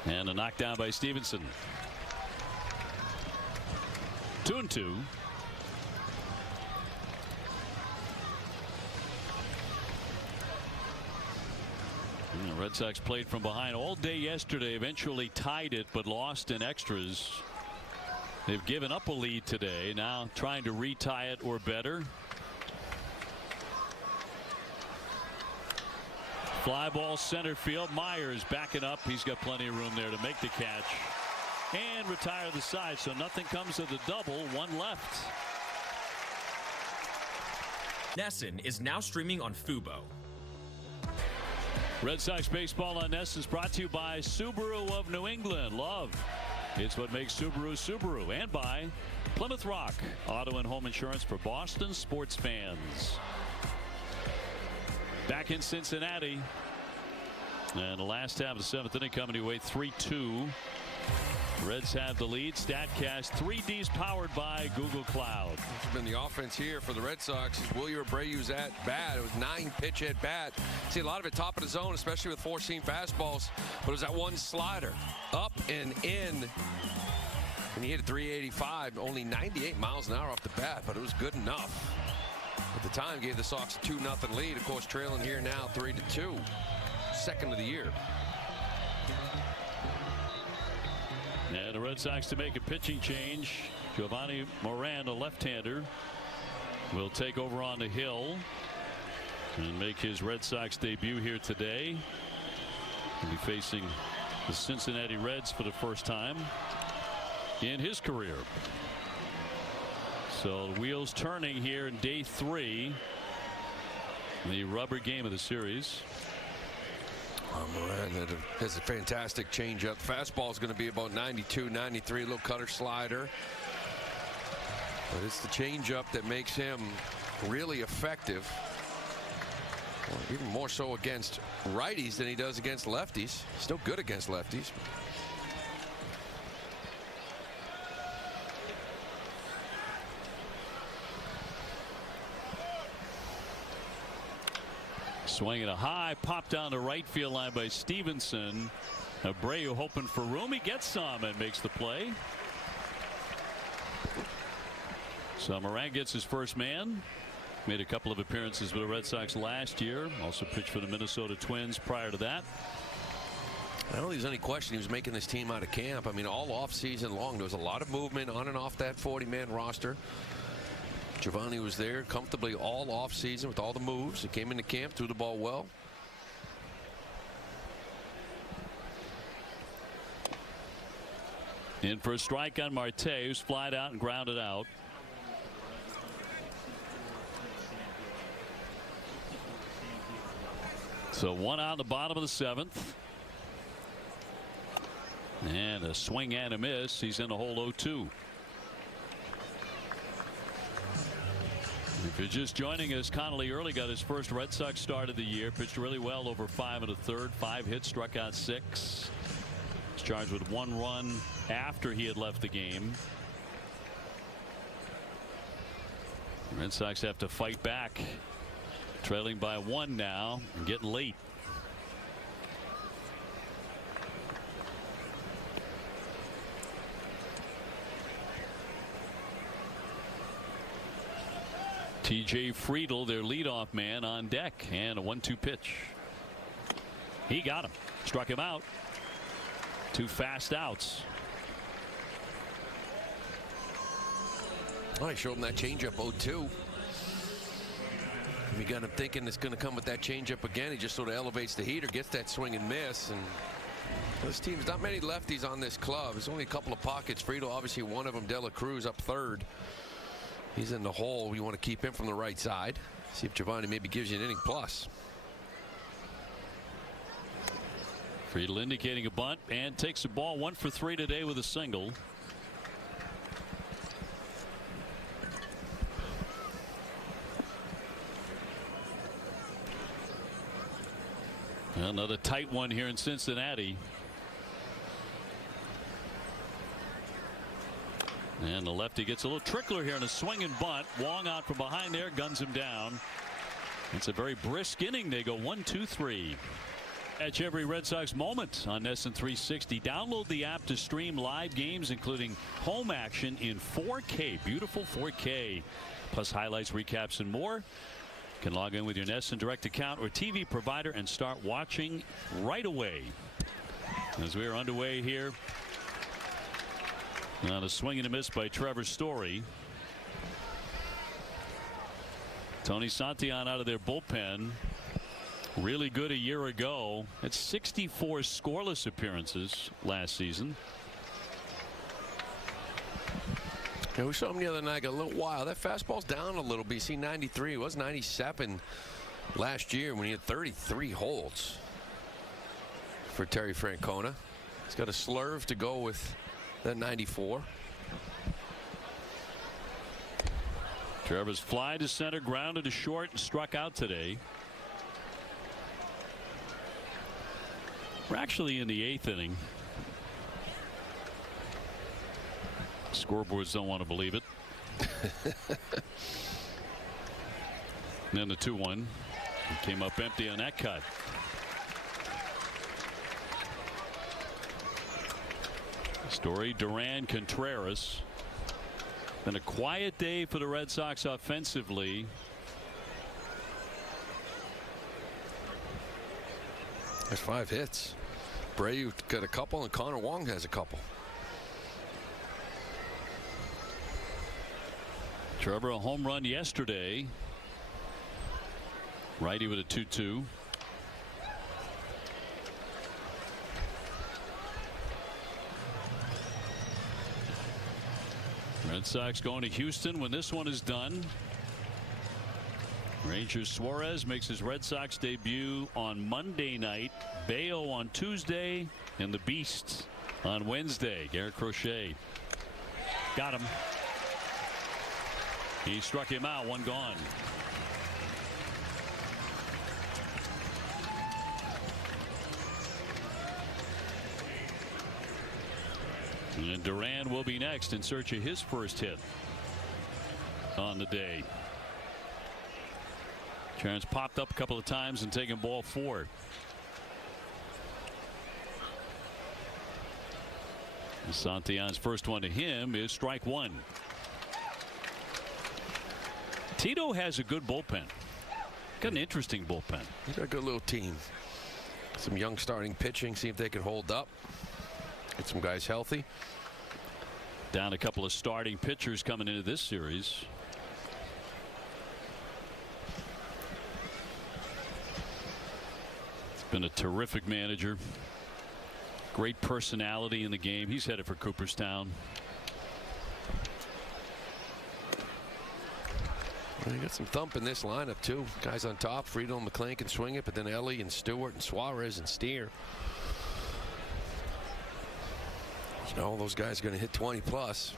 And a knockdown by Stevenson. 2-2. The Red Sox played from behind all day yesterday, eventually tied it, but lost in extras. They've given up a lead today, now trying to retie it or better. Fly ball center field. Myers backing up. He's got plenty of room there to make the catch and retire the side, so nothing comes of the double. 1 left. NESN is now streaming on Fubo. Red Sox baseball on NESN is brought to you by Subaru of New England. Love, it's what makes Subaru Subaru. And by Plymouth Rock, auto and home insurance for Boston sports fans. Back in Cincinnati, and the last half of the 7th inning coming to away 3-2. Reds have the lead. Statcast 3Ds powered by Google Cloud. It's been the offense here for the Red Sox. Wilyer Abreu's at bat. It was 9-pitch at bat. See a lot of it top of the zone, especially with 4-seam fastballs. But it was that 1 slider up and in. And he hit a 385, only 98 miles an hour off the bat, but it was good enough. At the time, gave the Sox a 2-0 lead. Of course, trailing here now 3-2. Second of the year. And the Red Sox to make a pitching change. Giovanni Moran, a left-hander, will take over on the hill and make his Red Sox debut here today. He'll be facing the Cincinnati Reds for the first time in his career. So the wheels turning here in day 3. The rubber game of the series. Moran has a fantastic changeup. Fastball is going to be about 92, 93. A little cutter slider. But it's the changeup that makes him really effective. Well, even more so against righties than he does against lefties. Still good against lefties. Swinging a high pop down the right field line by Stevenson. Abreu hoping for room. He gets some and makes the play. So Moran gets his first man. Made a couple of appearances with the Red Sox last year. Also pitched for the Minnesota Twins prior to that. I don't think there's any question he was making this team out of camp. I mean, all off season long, there was a lot of movement on and off that 40-man roster. Giovanni was there comfortably all off season with all the moves. He came into camp, threw the ball well. In for a strike on Marte, who's flied out and grounded out. So 1 out in the bottom of the 7th. And a swing and a miss. He's in the hole 0-2. If you're just joining us, Connolly early got his first Red Sox start of the year. Pitched really well over 5 1/3. 5 hits, struck out 6. He's charged with 1 run after he had left the game. The Red Sox have to fight back. Trailing by 1 now and getting late. TJ Friedl, their leadoff man, on deck, and a 1-2 pitch. He got him, struck him out. 2 fast outs. Oh, he showed him that changeup 0-2. We got him thinking it's going to come with that changeup again. He just sort of elevates the heater, gets that swing and miss. And this team's not many lefties on this club. There's only a couple of pockets. Friedl, obviously one of them. De La Cruz up 3rd. He's in the hole. You want to keep him from the right side. See if Giovanni maybe gives you an inning plus. Friedl indicating a bunt and takes the ball. 1 for 3 today with a single. Another tight one here in Cincinnati. And the lefty gets a little trickler here in a swing and bunt. Wong out from behind there, guns him down. It's a very brisk inning. They go 1, 2, 3. Catch every Red Sox moment on NESN 360. Download the app to stream live games, including home action in 4K. Beautiful 4K. Plus highlights, recaps, and more. You can log in with your NESN Direct account or TV provider and start watching right away. As we are underway here. On a swing and a miss by Trevor Story. Tony Santillan out of their bullpen. Really good a year ago. It's 64 scoreless appearances last season. Yeah, we saw him the other night. Got a little wild. That fastball's down a little. BC 93. It was 97 last year when he had 33 holds for Terry Francona. He's got a slurve to go with that 94. Trevor's fly to center, grounded to short, and struck out today. We're actually in the 8th inning. Scoreboards don't want to believe it. And then the 2-1. He came up empty on that cut. Story, Duran, Contreras. Been a quiet day for the Red Sox offensively. There's 5 hits. Abreu got a couple and Connor Wong has a couple. Trevor, a home run yesterday. Righty with a 2-2. Red Sox going to Houston when this one is done. Rangers Suarez makes his Red Sox debut on Monday night. Bayo on Tuesday, and the Beasts on Wednesday. Garrett Crochet got him. He struck him out. One gone. And Duran will be next in search of his first hit on the day. Terrence popped up a couple of times and taken ball 4. Santillan's first one to him is strike 1. Tito has a good bullpen. Got an interesting bullpen. He's got a good little team. Some young starting pitching. See if they can hold up. Get some guys healthy. Down a couple of starting pitchers coming into this series. It's been a terrific manager. Great personality in the game. He's headed for Cooperstown. Well, you got some thump in this lineup too. Guys on top. Friedel and McClain can swing it, but then Ellie and Stewart and Suarez and Steer. You know, all those guys are going to hit 20 plus.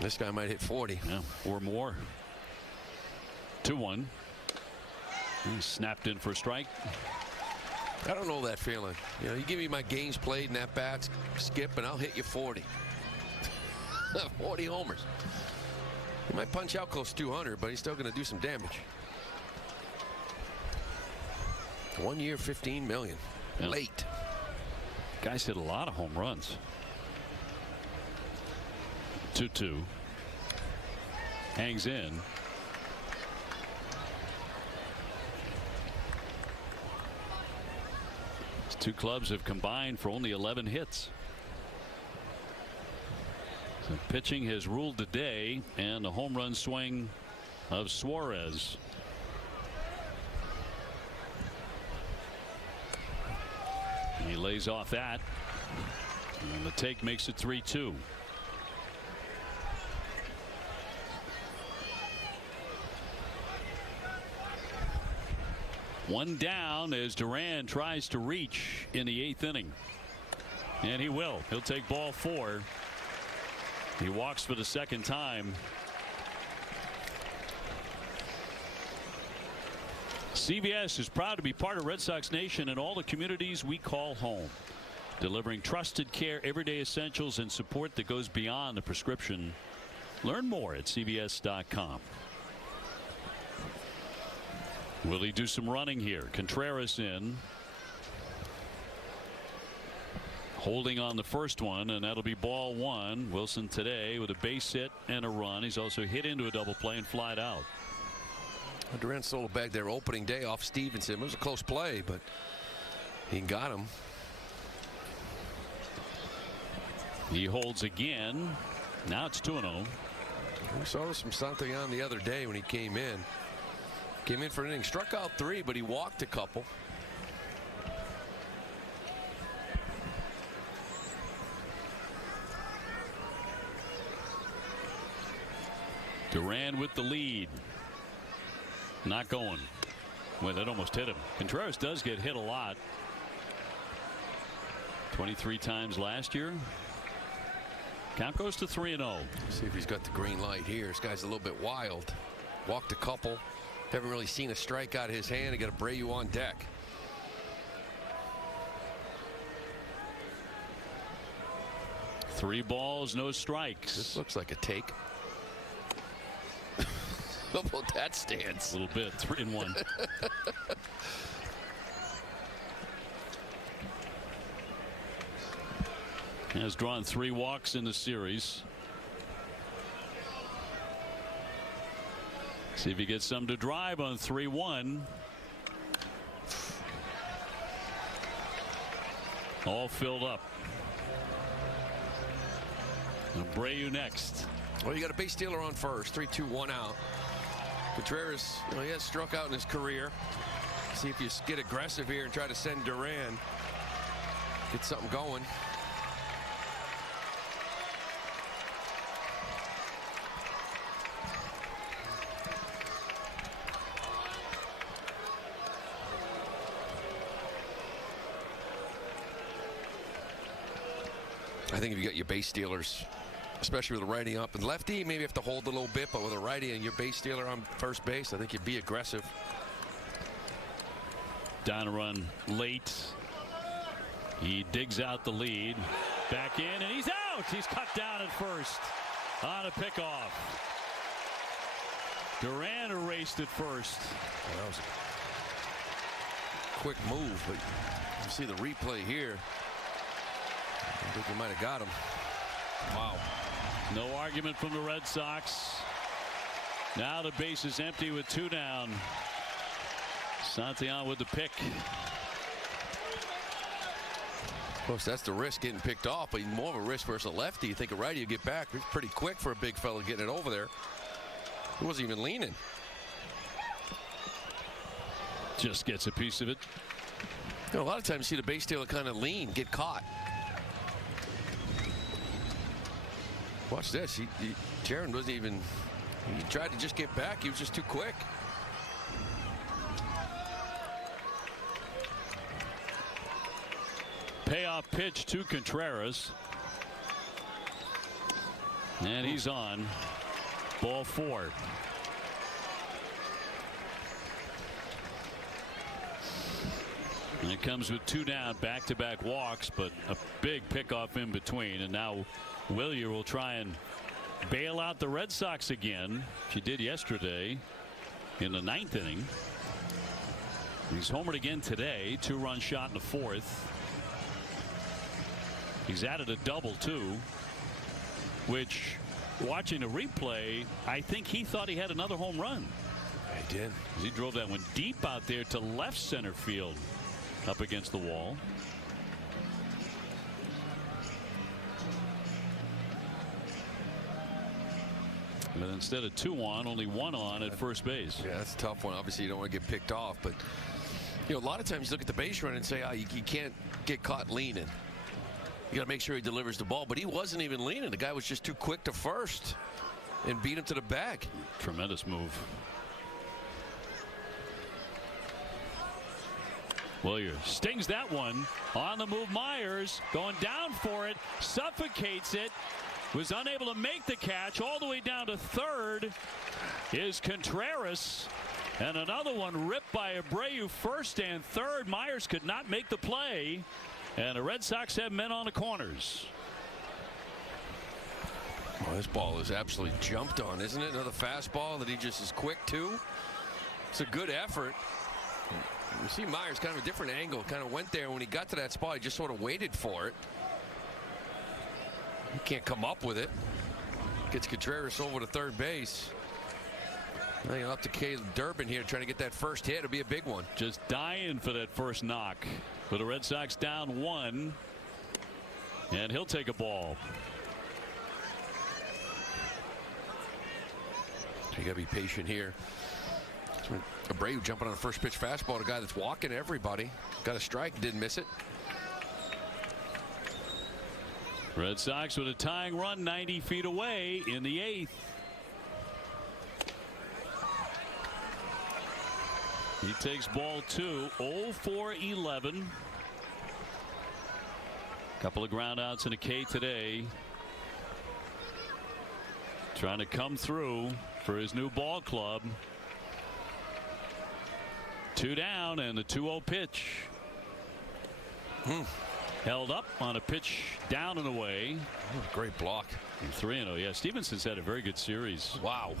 This guy might hit 40. Yeah, or more. 2-1. He snapped in for a strike. I don't know that feeling. You know, you give me my games played and at bats, Skip, and I'll hit you 40. 40 homers. He might punch out close to 200, but he's still going to do some damage. 1 year, $15 million. Yeah. Late. Guys hit a lot of home runs. 2-2. Hangs in. These two clubs have combined for only 11 hits. So pitching has ruled the day, and the home run swing of Suarez. He lays off that, and the take makes it 3-2. One down as Duran tries to reach in the 8th inning. And he will. He'll take ball 4. He walks for the second time. CVS is proud to be part of Red Sox Nation and all the communities we call home. Delivering trusted care, everyday essentials, and support that goes beyond the prescription. Learn more at CVS.com. Will he do some running here? Contreras in. Holding on the first one, and that'll be ball 1. Wilson today with a base hit and a run. He's also hit into a double play and flied out. Durant stole a bag there opening day off Stevenson. It was a close play, but he got him. He holds again. Now it's 2-0. We saw this from Santillan the other day when he came in. Came in for an inning, struck out 3, but he walked a couple. Duran with the lead. Not going. Well, that almost hit him. Contreras does get hit a lot. 23 times last year. Count goes to 3-0. See if he's got the green light here. This guy's a little bit wild. Walked a couple. Haven't really seen a strike out of his hand. He got Abreu on deck. Three balls, no strikes. This looks like a take. How about that stance? A little bit. 3-1. Has drawn 3 walks in the series. See if he gets some to drive on 3-1. All filled up. Abreu next. Well, you got a base stealer on first. 3-2-1 out. Contreras, he has struck out in his career. See if you get aggressive here and try to send Duran. Get something going. I think if you got your base stealers, especially with a righty up and lefty, maybe have to hold a little bit, but with a righty and your base stealer on first base, I think you'd be aggressive. Down a run late. He digs out the lead. Back in, and he's out. He's cut down at first on a pickoff. Duran erased at first. Well, that was a quick move, but you see the replay here. I think you might have got him. Wow. No argument from the Red Sox. Now the base is empty with 2 down. Santillan with the pick. Of course, that's the risk getting picked off, but more of a risk versus a lefty. You think a righty, you get back. It's pretty quick for a big fella getting it over there. He wasn't even leaning. Just gets a piece of it. A lot of times you see the base stealer kind of lean, get caught. Watch this. Jaron wasn't even. He tried to just get back. He was just too quick. Payoff pitch to Contreras. And he's on. Ball 4. And it comes with 2 down, back-to-back walks, but a big pickoff in between. And now Willier will try and bail out the Red Sox again. She did yesterday in the 9th inning. He's homered again today. 2-run shot in the 4th. He's added a double too, which, watching the replay, I think he thought he had another home run. He did. He drove that one deep out there to left center field, up against the wall. But instead of 2 on, only 1 on at first base. Yeah, that's a tough one. Obviously, you don't want to get picked off, but a lot of times you look at the base run and say, oh, you can't get caught leaning. You got to make sure he delivers the ball, but he wasn't even leaning. The guy was just too quick to first and beat him to the bag. Tremendous move. Willier stings that one. On the move, Myers going down for it, suffocates it, was unable to make the catch. All the way down to third is Contreras, and another one ripped by Abreu first and third. Myers could not make the play, and the Red Sox have men on the corners. Well, this ball is absolutely jumped on, isn't it? Another fastball that he just is quick to. It's a good effort. You see Myers kind of a different angle, kind of went there. When he got to that spot, he just sort of waited for it. He can't come up with it. Gets Contreras over to third base. Now you're up to Caleb Durbin here trying to get that first hit. It'll be a big one. Just dying for that first knock. With the Red Sox down 1. And he'll take a ball. You got to be patient here. Abreu jumping on a first pitch fastball, a guy that's walking everybody. Got a strike, didn't miss it. Red Sox with a tying run 90 feet away in the 8th. He takes ball 2, 0 for 11. Couple of ground outs and a K today. Trying to come through for his new ball club. 2 down, and the 2-0 pitch. Held up on a pitch down and away. Oh, great block. 3-0. Yeah, Stevenson's had a very good series. Wow.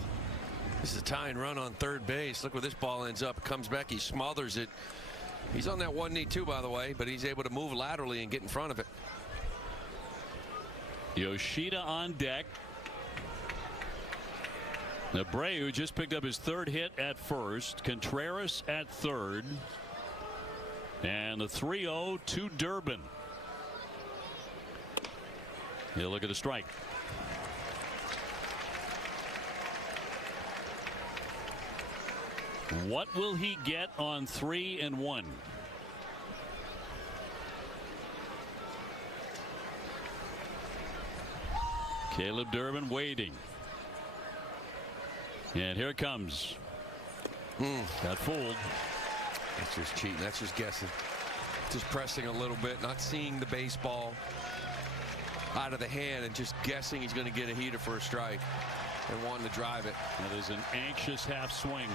This is a tying run on third base. Look where this ball ends up. It comes back. He smothers it. He's on that 1 knee too, by the way, but he's able to move laterally and get in front of it. Yoshida on deck. Abreu just picked up his 3rd hit at first. Contreras at 3rd. And the 3-0 to Durbin. He'll look at the strike. What will he get on 3-1? Caleb Durbin waiting. And here it comes. Got fooled. That's just cheating. That's just guessing. Just pressing a little bit, not seeing the baseball out of the hand and just guessing he's going to get a heater for a strike and wanting to drive it. That is an anxious half swing.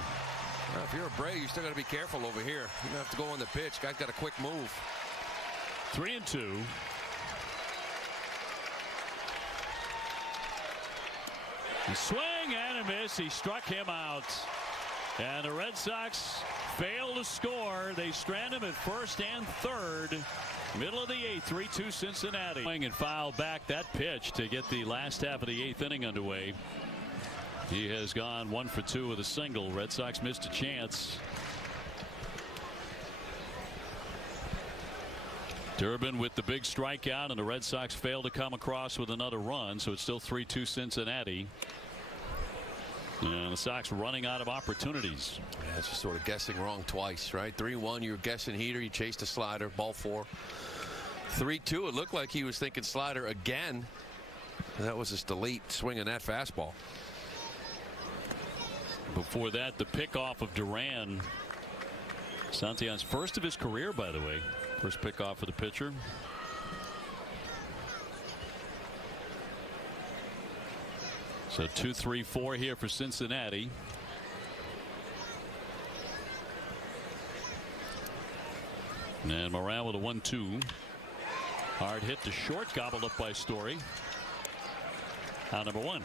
Well, if you're a Bray, you still got to be careful over here. You don't have to go on the pitch. Guy's got a quick move. 3-2. A swing and a miss. He struck him out. And the Red Sox fail to score. They strand him at first and third. Middle of the 8th, 3-2 Cincinnati. And foul back that pitch to get the last half of the 8th inning underway. He has gone 1 for 2 with a single. Red Sox missed a chance. Durbin with the big strikeout, and the Red Sox fail to come across with another run, so it's still 3-2 Cincinnati. And the Sox running out of opportunities. Yeah, it's just sort of guessing wrong twice, right? 3-1, you're guessing heater, you chased a slider, ball 4. 3-2, it looked like he was thinking slider again. And that was just a late swing on that fastball. Before that, the pickoff of Duran. Santillan's first of his career, by the way. First pickoff for the pitcher. So 2-3-4 here for Cincinnati. And Moran with a 1-2. Hard hit to short, gobbled up by Story. Out number 1.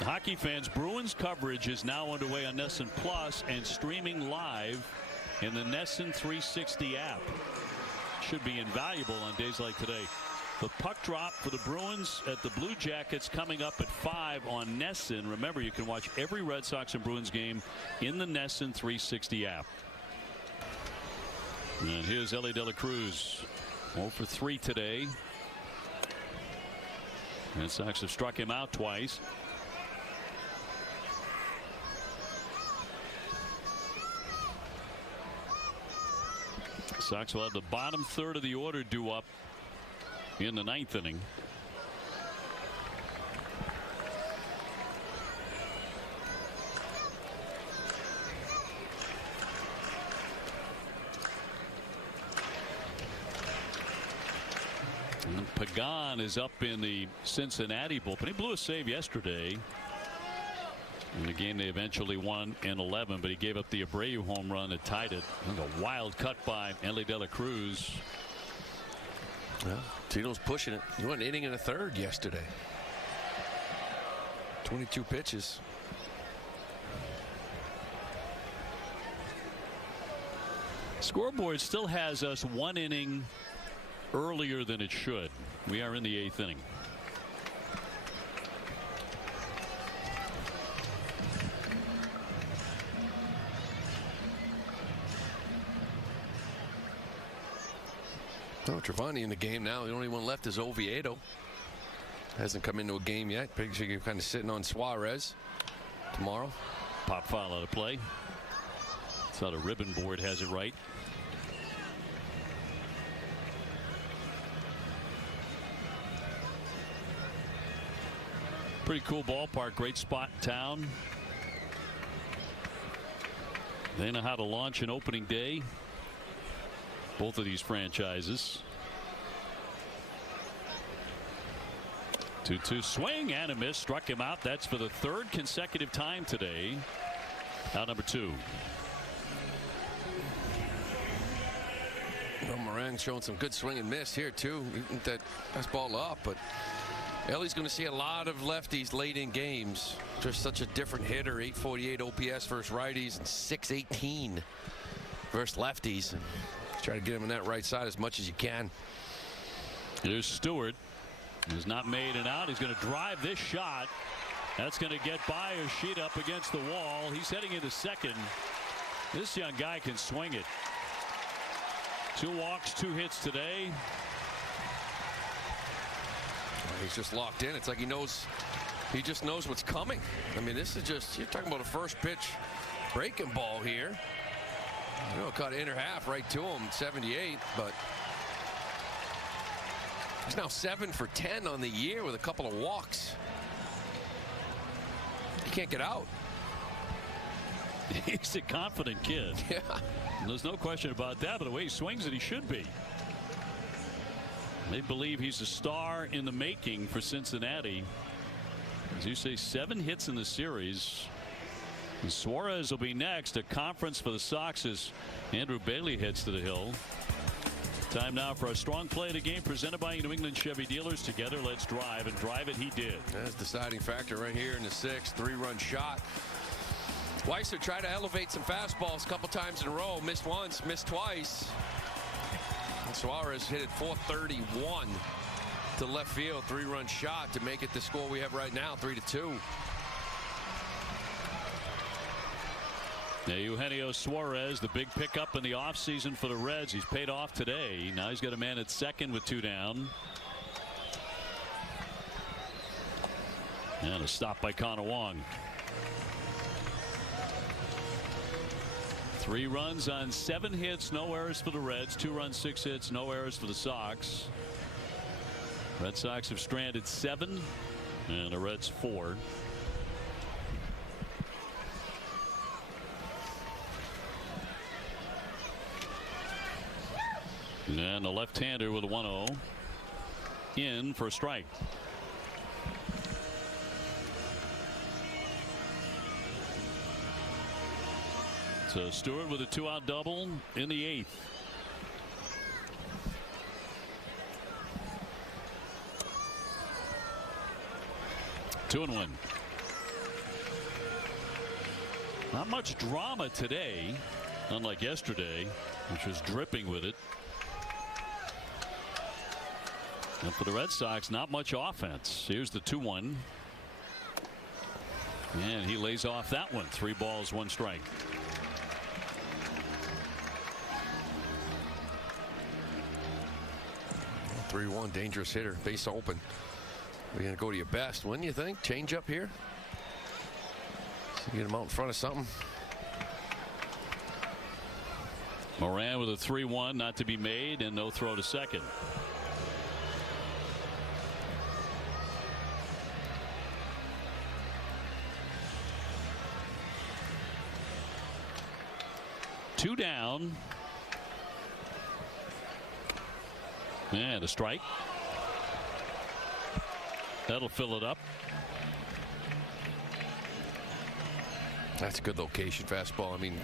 Hockey fans, Bruins coverage is now underway on NESN Plus and streaming live in the NESN 360 app. Should be invaluable on days like today. The puck drop for the Bruins at the Blue Jackets coming up at 5 on NESN. Remember, you can watch every Red Sox and Bruins game in the NESN 360 app. And here's Ellie De La Cruz. 0 for 3 today. Red Sox have struck him out twice. Sox will have the bottom third of the order due up in the 9th inning. And Pagan is up in the Cincinnati bullpen. He blew a save yesterday in the game they eventually won in 11, but he gave up the Abreu home run that tied it. And a wild cut by Ellie De La Cruz. Well, Tito's pushing it. He went an inning and a third yesterday. 22 pitches. Scoreboard still has us 1 inning earlier than it should. We are in the 8th inning. Oh, Trevani in the game now. The only one left is Oviedo. Hasn't come into a game yet. Pretty sure you're kind of sitting on Suarez tomorrow. Pop foul out of play. Thought a ribbon board has it right. Pretty cool ballpark. Great spot in town. They know how to launch an opening day. Both of these franchises. 2-2 swing and a miss. Struck him out. That's for the 3rd consecutive time today. Out number 2. Well, Moran's showing some good swing and miss here too. That fastball up, but Ellie's going to see a lot of lefties late in games. Just such a different hitter. 848 OPS versus righties and 618 versus lefties. And try to get him on that right side as much as you can. Here's Stewart. He's not made an out. He's going to drive this shot. That's going to get by Yoshida up against the wall. He's heading into second. This young guy can swing it. 2 walks, 2 hits today. He's just locked in. It's like he knows He just knows what's coming. I mean, this is just, you're talking about a first pitch breaking ball here. You know, caught inner half right to him, 78, but he's now 7 for 10 on the year with a couple of walks. He can't get out. He's a confident kid. Yeah. There's no question about that, but the way he swings it, he should be. They believe he's a star in the making for Cincinnati. As you say, 7 hits in the series. And Suarez will be next. A conference for the Sox as Andrew Bailey heads to the hill. Time now for a strong play of the game presented by New England Chevy dealers. Together, let's drive, and drive it he did. That's the deciding factor right here in the 6th. 3-run shot. Weiser tried to elevate some fastballs a couple times in a row. Missed once, missed twice. And Suarez hit it 431 to left field. 3-run shot to make it the score we have right now, 3-2. Now, Eugenio Suarez, the big pickup in the offseason for the Reds. He's paid off today. Now he's got a man at second with 2 down. And a stop by Connor Wong. 3 runs on 7 hits, no errors for the Reds. 2 runs, 6 hits, no errors for the Sox. Red Sox have stranded 7 and the Reds 4. And the left-hander with a 1-0 in for a strike. So Stewart with a 2-out double in the 8th. Two and 1. Not much drama today, unlike yesterday, which was dripping with it. And for the Red Sox, not much offense. Here's the 2-1. And he lays off that one. 3 balls, 1 strike. Oh, 3-1, dangerous hitter, base open. You're going to go to your best, wouldn't you think? Change up here. Get him out in front of something. Moran with a 3-1, not to be made, and no throw to second. Two down. And a strike. That'll fill it up. That's a good location fastball. I mean,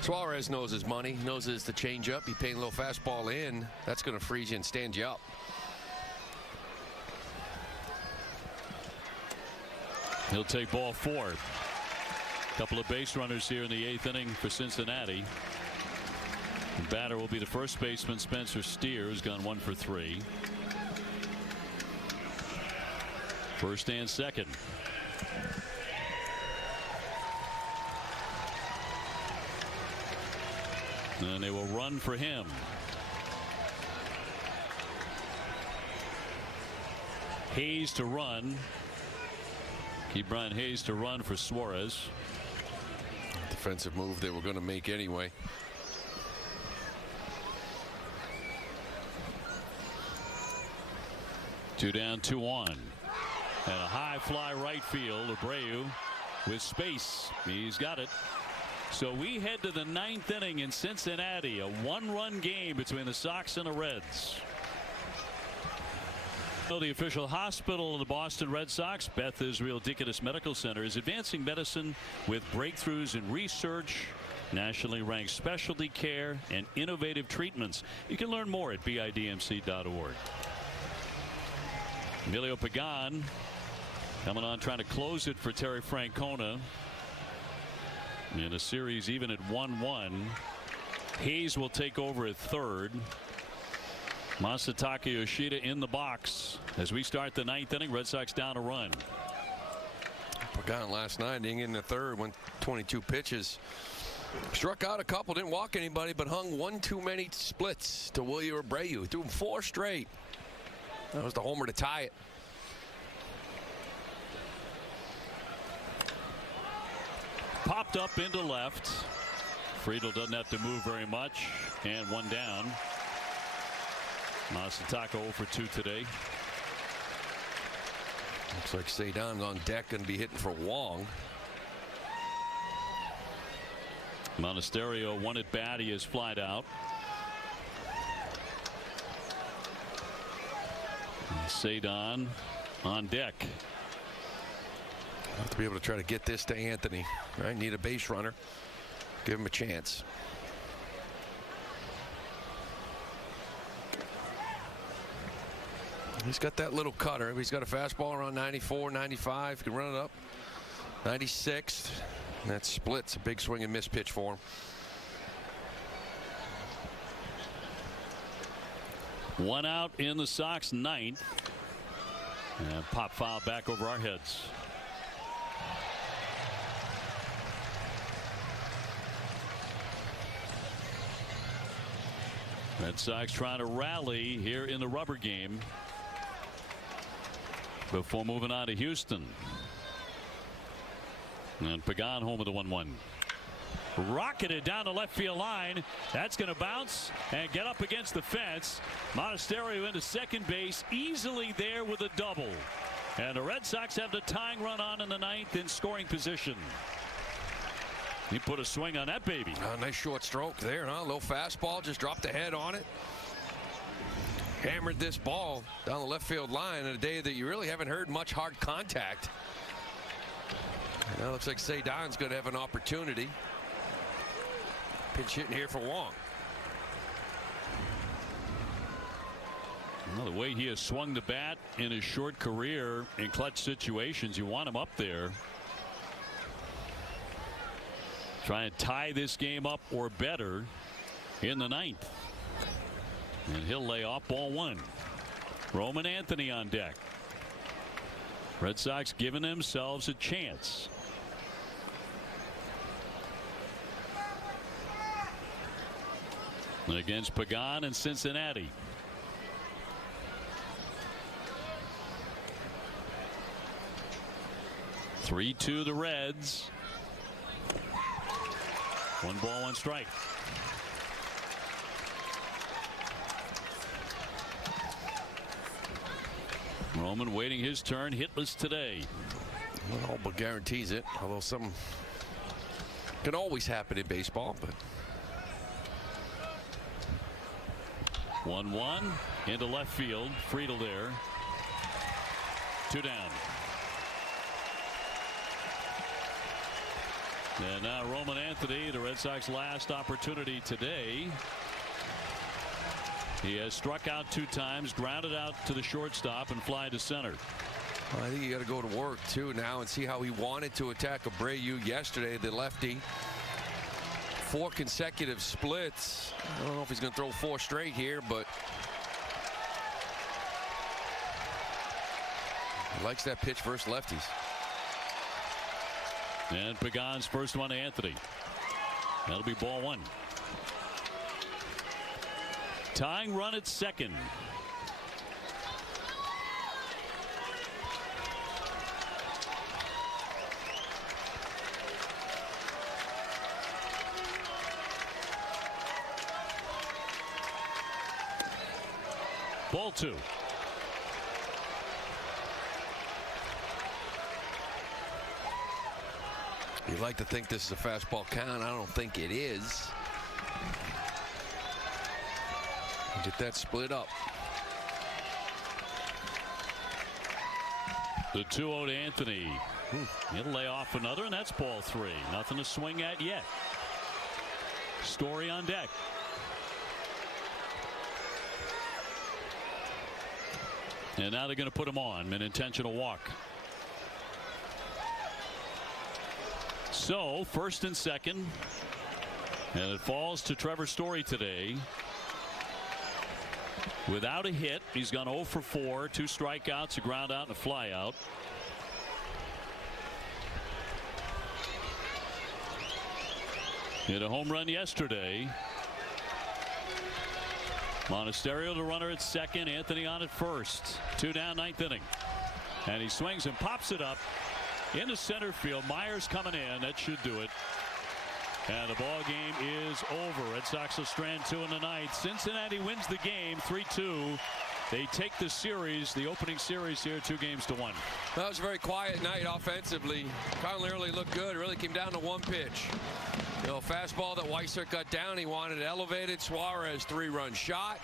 Suarez knows his money, knows it's the changeup. He paying a little fastball in. That's going to freeze you and stand you up. He'll take ball 4. Couple of base runners here in the 8th inning for Cincinnati. The batter will be the first baseman Spencer Steer, who's gone 1 for 3. First and second. And they will run for him. Hayes to run. Keep Brian Hayes to run for Suarez. Defensive move they were going to make anyway. Two down, 2 on. And a high fly right field. Abreu with space. He's got it. So we head to the 9th inning in Cincinnati. A 1-run game between the Sox and the Reds. The official hospital of the Boston Red Sox, Beth Israel Deaconess Medical Center, is advancing medicine with breakthroughs in research, nationally ranked specialty care, and innovative treatments. You can learn more at bidmc.org. Emilio Pagan coming on, trying to close it for Terry Francona. In a series even at 1-1. Hayes will take over at third. Masataka Yoshida in the box as we start the 9th inning. Red Sox down a run. Pagan last night in the 3rd, went 22 pitches. Struck out a couple, didn't walk anybody, but hung 1 too many splits to William Abreu. Threw him 4 straight. That was the homer to tie it. popped up into left. Friedel doesn't have to move very much, and one down. Masataka 0 for 2 today. Looks like SHOWDOWN on deck and be hitting for Wong. Monasterio won it bad. He is flied out. SHOWDOWN on deck. Have to be able to try to get this to Anthony. Right, need a base runner. Give him a chance. He's got that little cutter. He's got a fastball around 94, 95. Can run it up. 96. That split's a big swing and miss pitch for him. One out in the Sox ninth. And pop foul back over our heads. Red Sox trying to rally here in the rubber game before moving on to Houston. And Pagan home with the 1-1. Rocketed down the left field line. That's going to bounce and get up against the fence. Monasterio into second base, easily there with a double. And the Red Sox have the tying run on in the ninth in scoring position. He put a swing on that baby. Nice short stroke there, huh? A little fastball, just dropped the head on it. Hammered this ball down the left field line on a day that you really haven't heard much hard contact. Now looks like SHOWDOWN's going to have an opportunity. Pinch hitting here for Wong. Well, the way he has swung the bat in his short career in clutch situations, you want him up there. Try and tie this game up or better in the ninth. And he'll lay off ball one. Roman Anthony on deck. Red Sox giving themselves a chance. And against Pagan and Cincinnati. (3-2) the Reds. 1 ball, 1 strike. Roman waiting his turn, hitless today. Not all but guarantees it, although something can always happen in baseball. But 1-1 into left field. Friedel there. 2 down. And now Roman Anthony, the Red Sox last opportunity today. He has struck out 2 times, grounded out to the shortstop, and fly to center. I think you got to go to work too now and see how he wanted to attack Abreu yesterday, the lefty. 4 consecutive splits. I don't know if he's going to throw 4 straight here, but he likes that pitch versus lefties. And Pagan's first one to Anthony. That'll be ball 1. Tying run at second. Ball 2. You'd like to think this is a fastball count. I don't think it is. Get that split up. The 2-0 to Anthony. He'll lay off another, and that's ball 3. Nothing to swing at yet. Story on deck. And now they're going to put him on an intentional walk. So first and second, and it falls to Trevor Story today. Without a hit, he's gone 0 for 4, 2 strikeouts, a ground out, and a fly out. Hit a home run yesterday. Monasterio the runner at second, Anthony on at first. 2 down, 9th inning. And he swings and pops it up. into center field. Myers coming in. That should do it. And the ball game is over. Red Sox will strand 2 in the ninth. Cincinnati wins the game 3-2. They take the series, the opening series here, 2-1. That was a very quiet night offensively. Conley early looked good. It really came down to one pitch. You know, fastball that Weissert got down. He wanted it elevated. Suarez 3-run shot.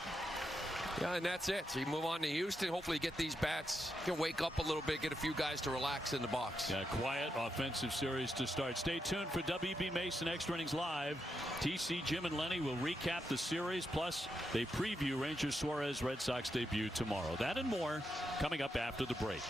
Yeah, and that's it. So you move on to Houston. Hopefully get these bats. You can wake up a little bit, get a few guys to relax in the box. Yeah, quiet offensive series to start. Stay tuned for WB Mason Extra Innings Live. TC, Jim, and Lenny will recap the series. Plus, they preview Rangers Suarez Red Sox debut tomorrow. That and more coming up after the break.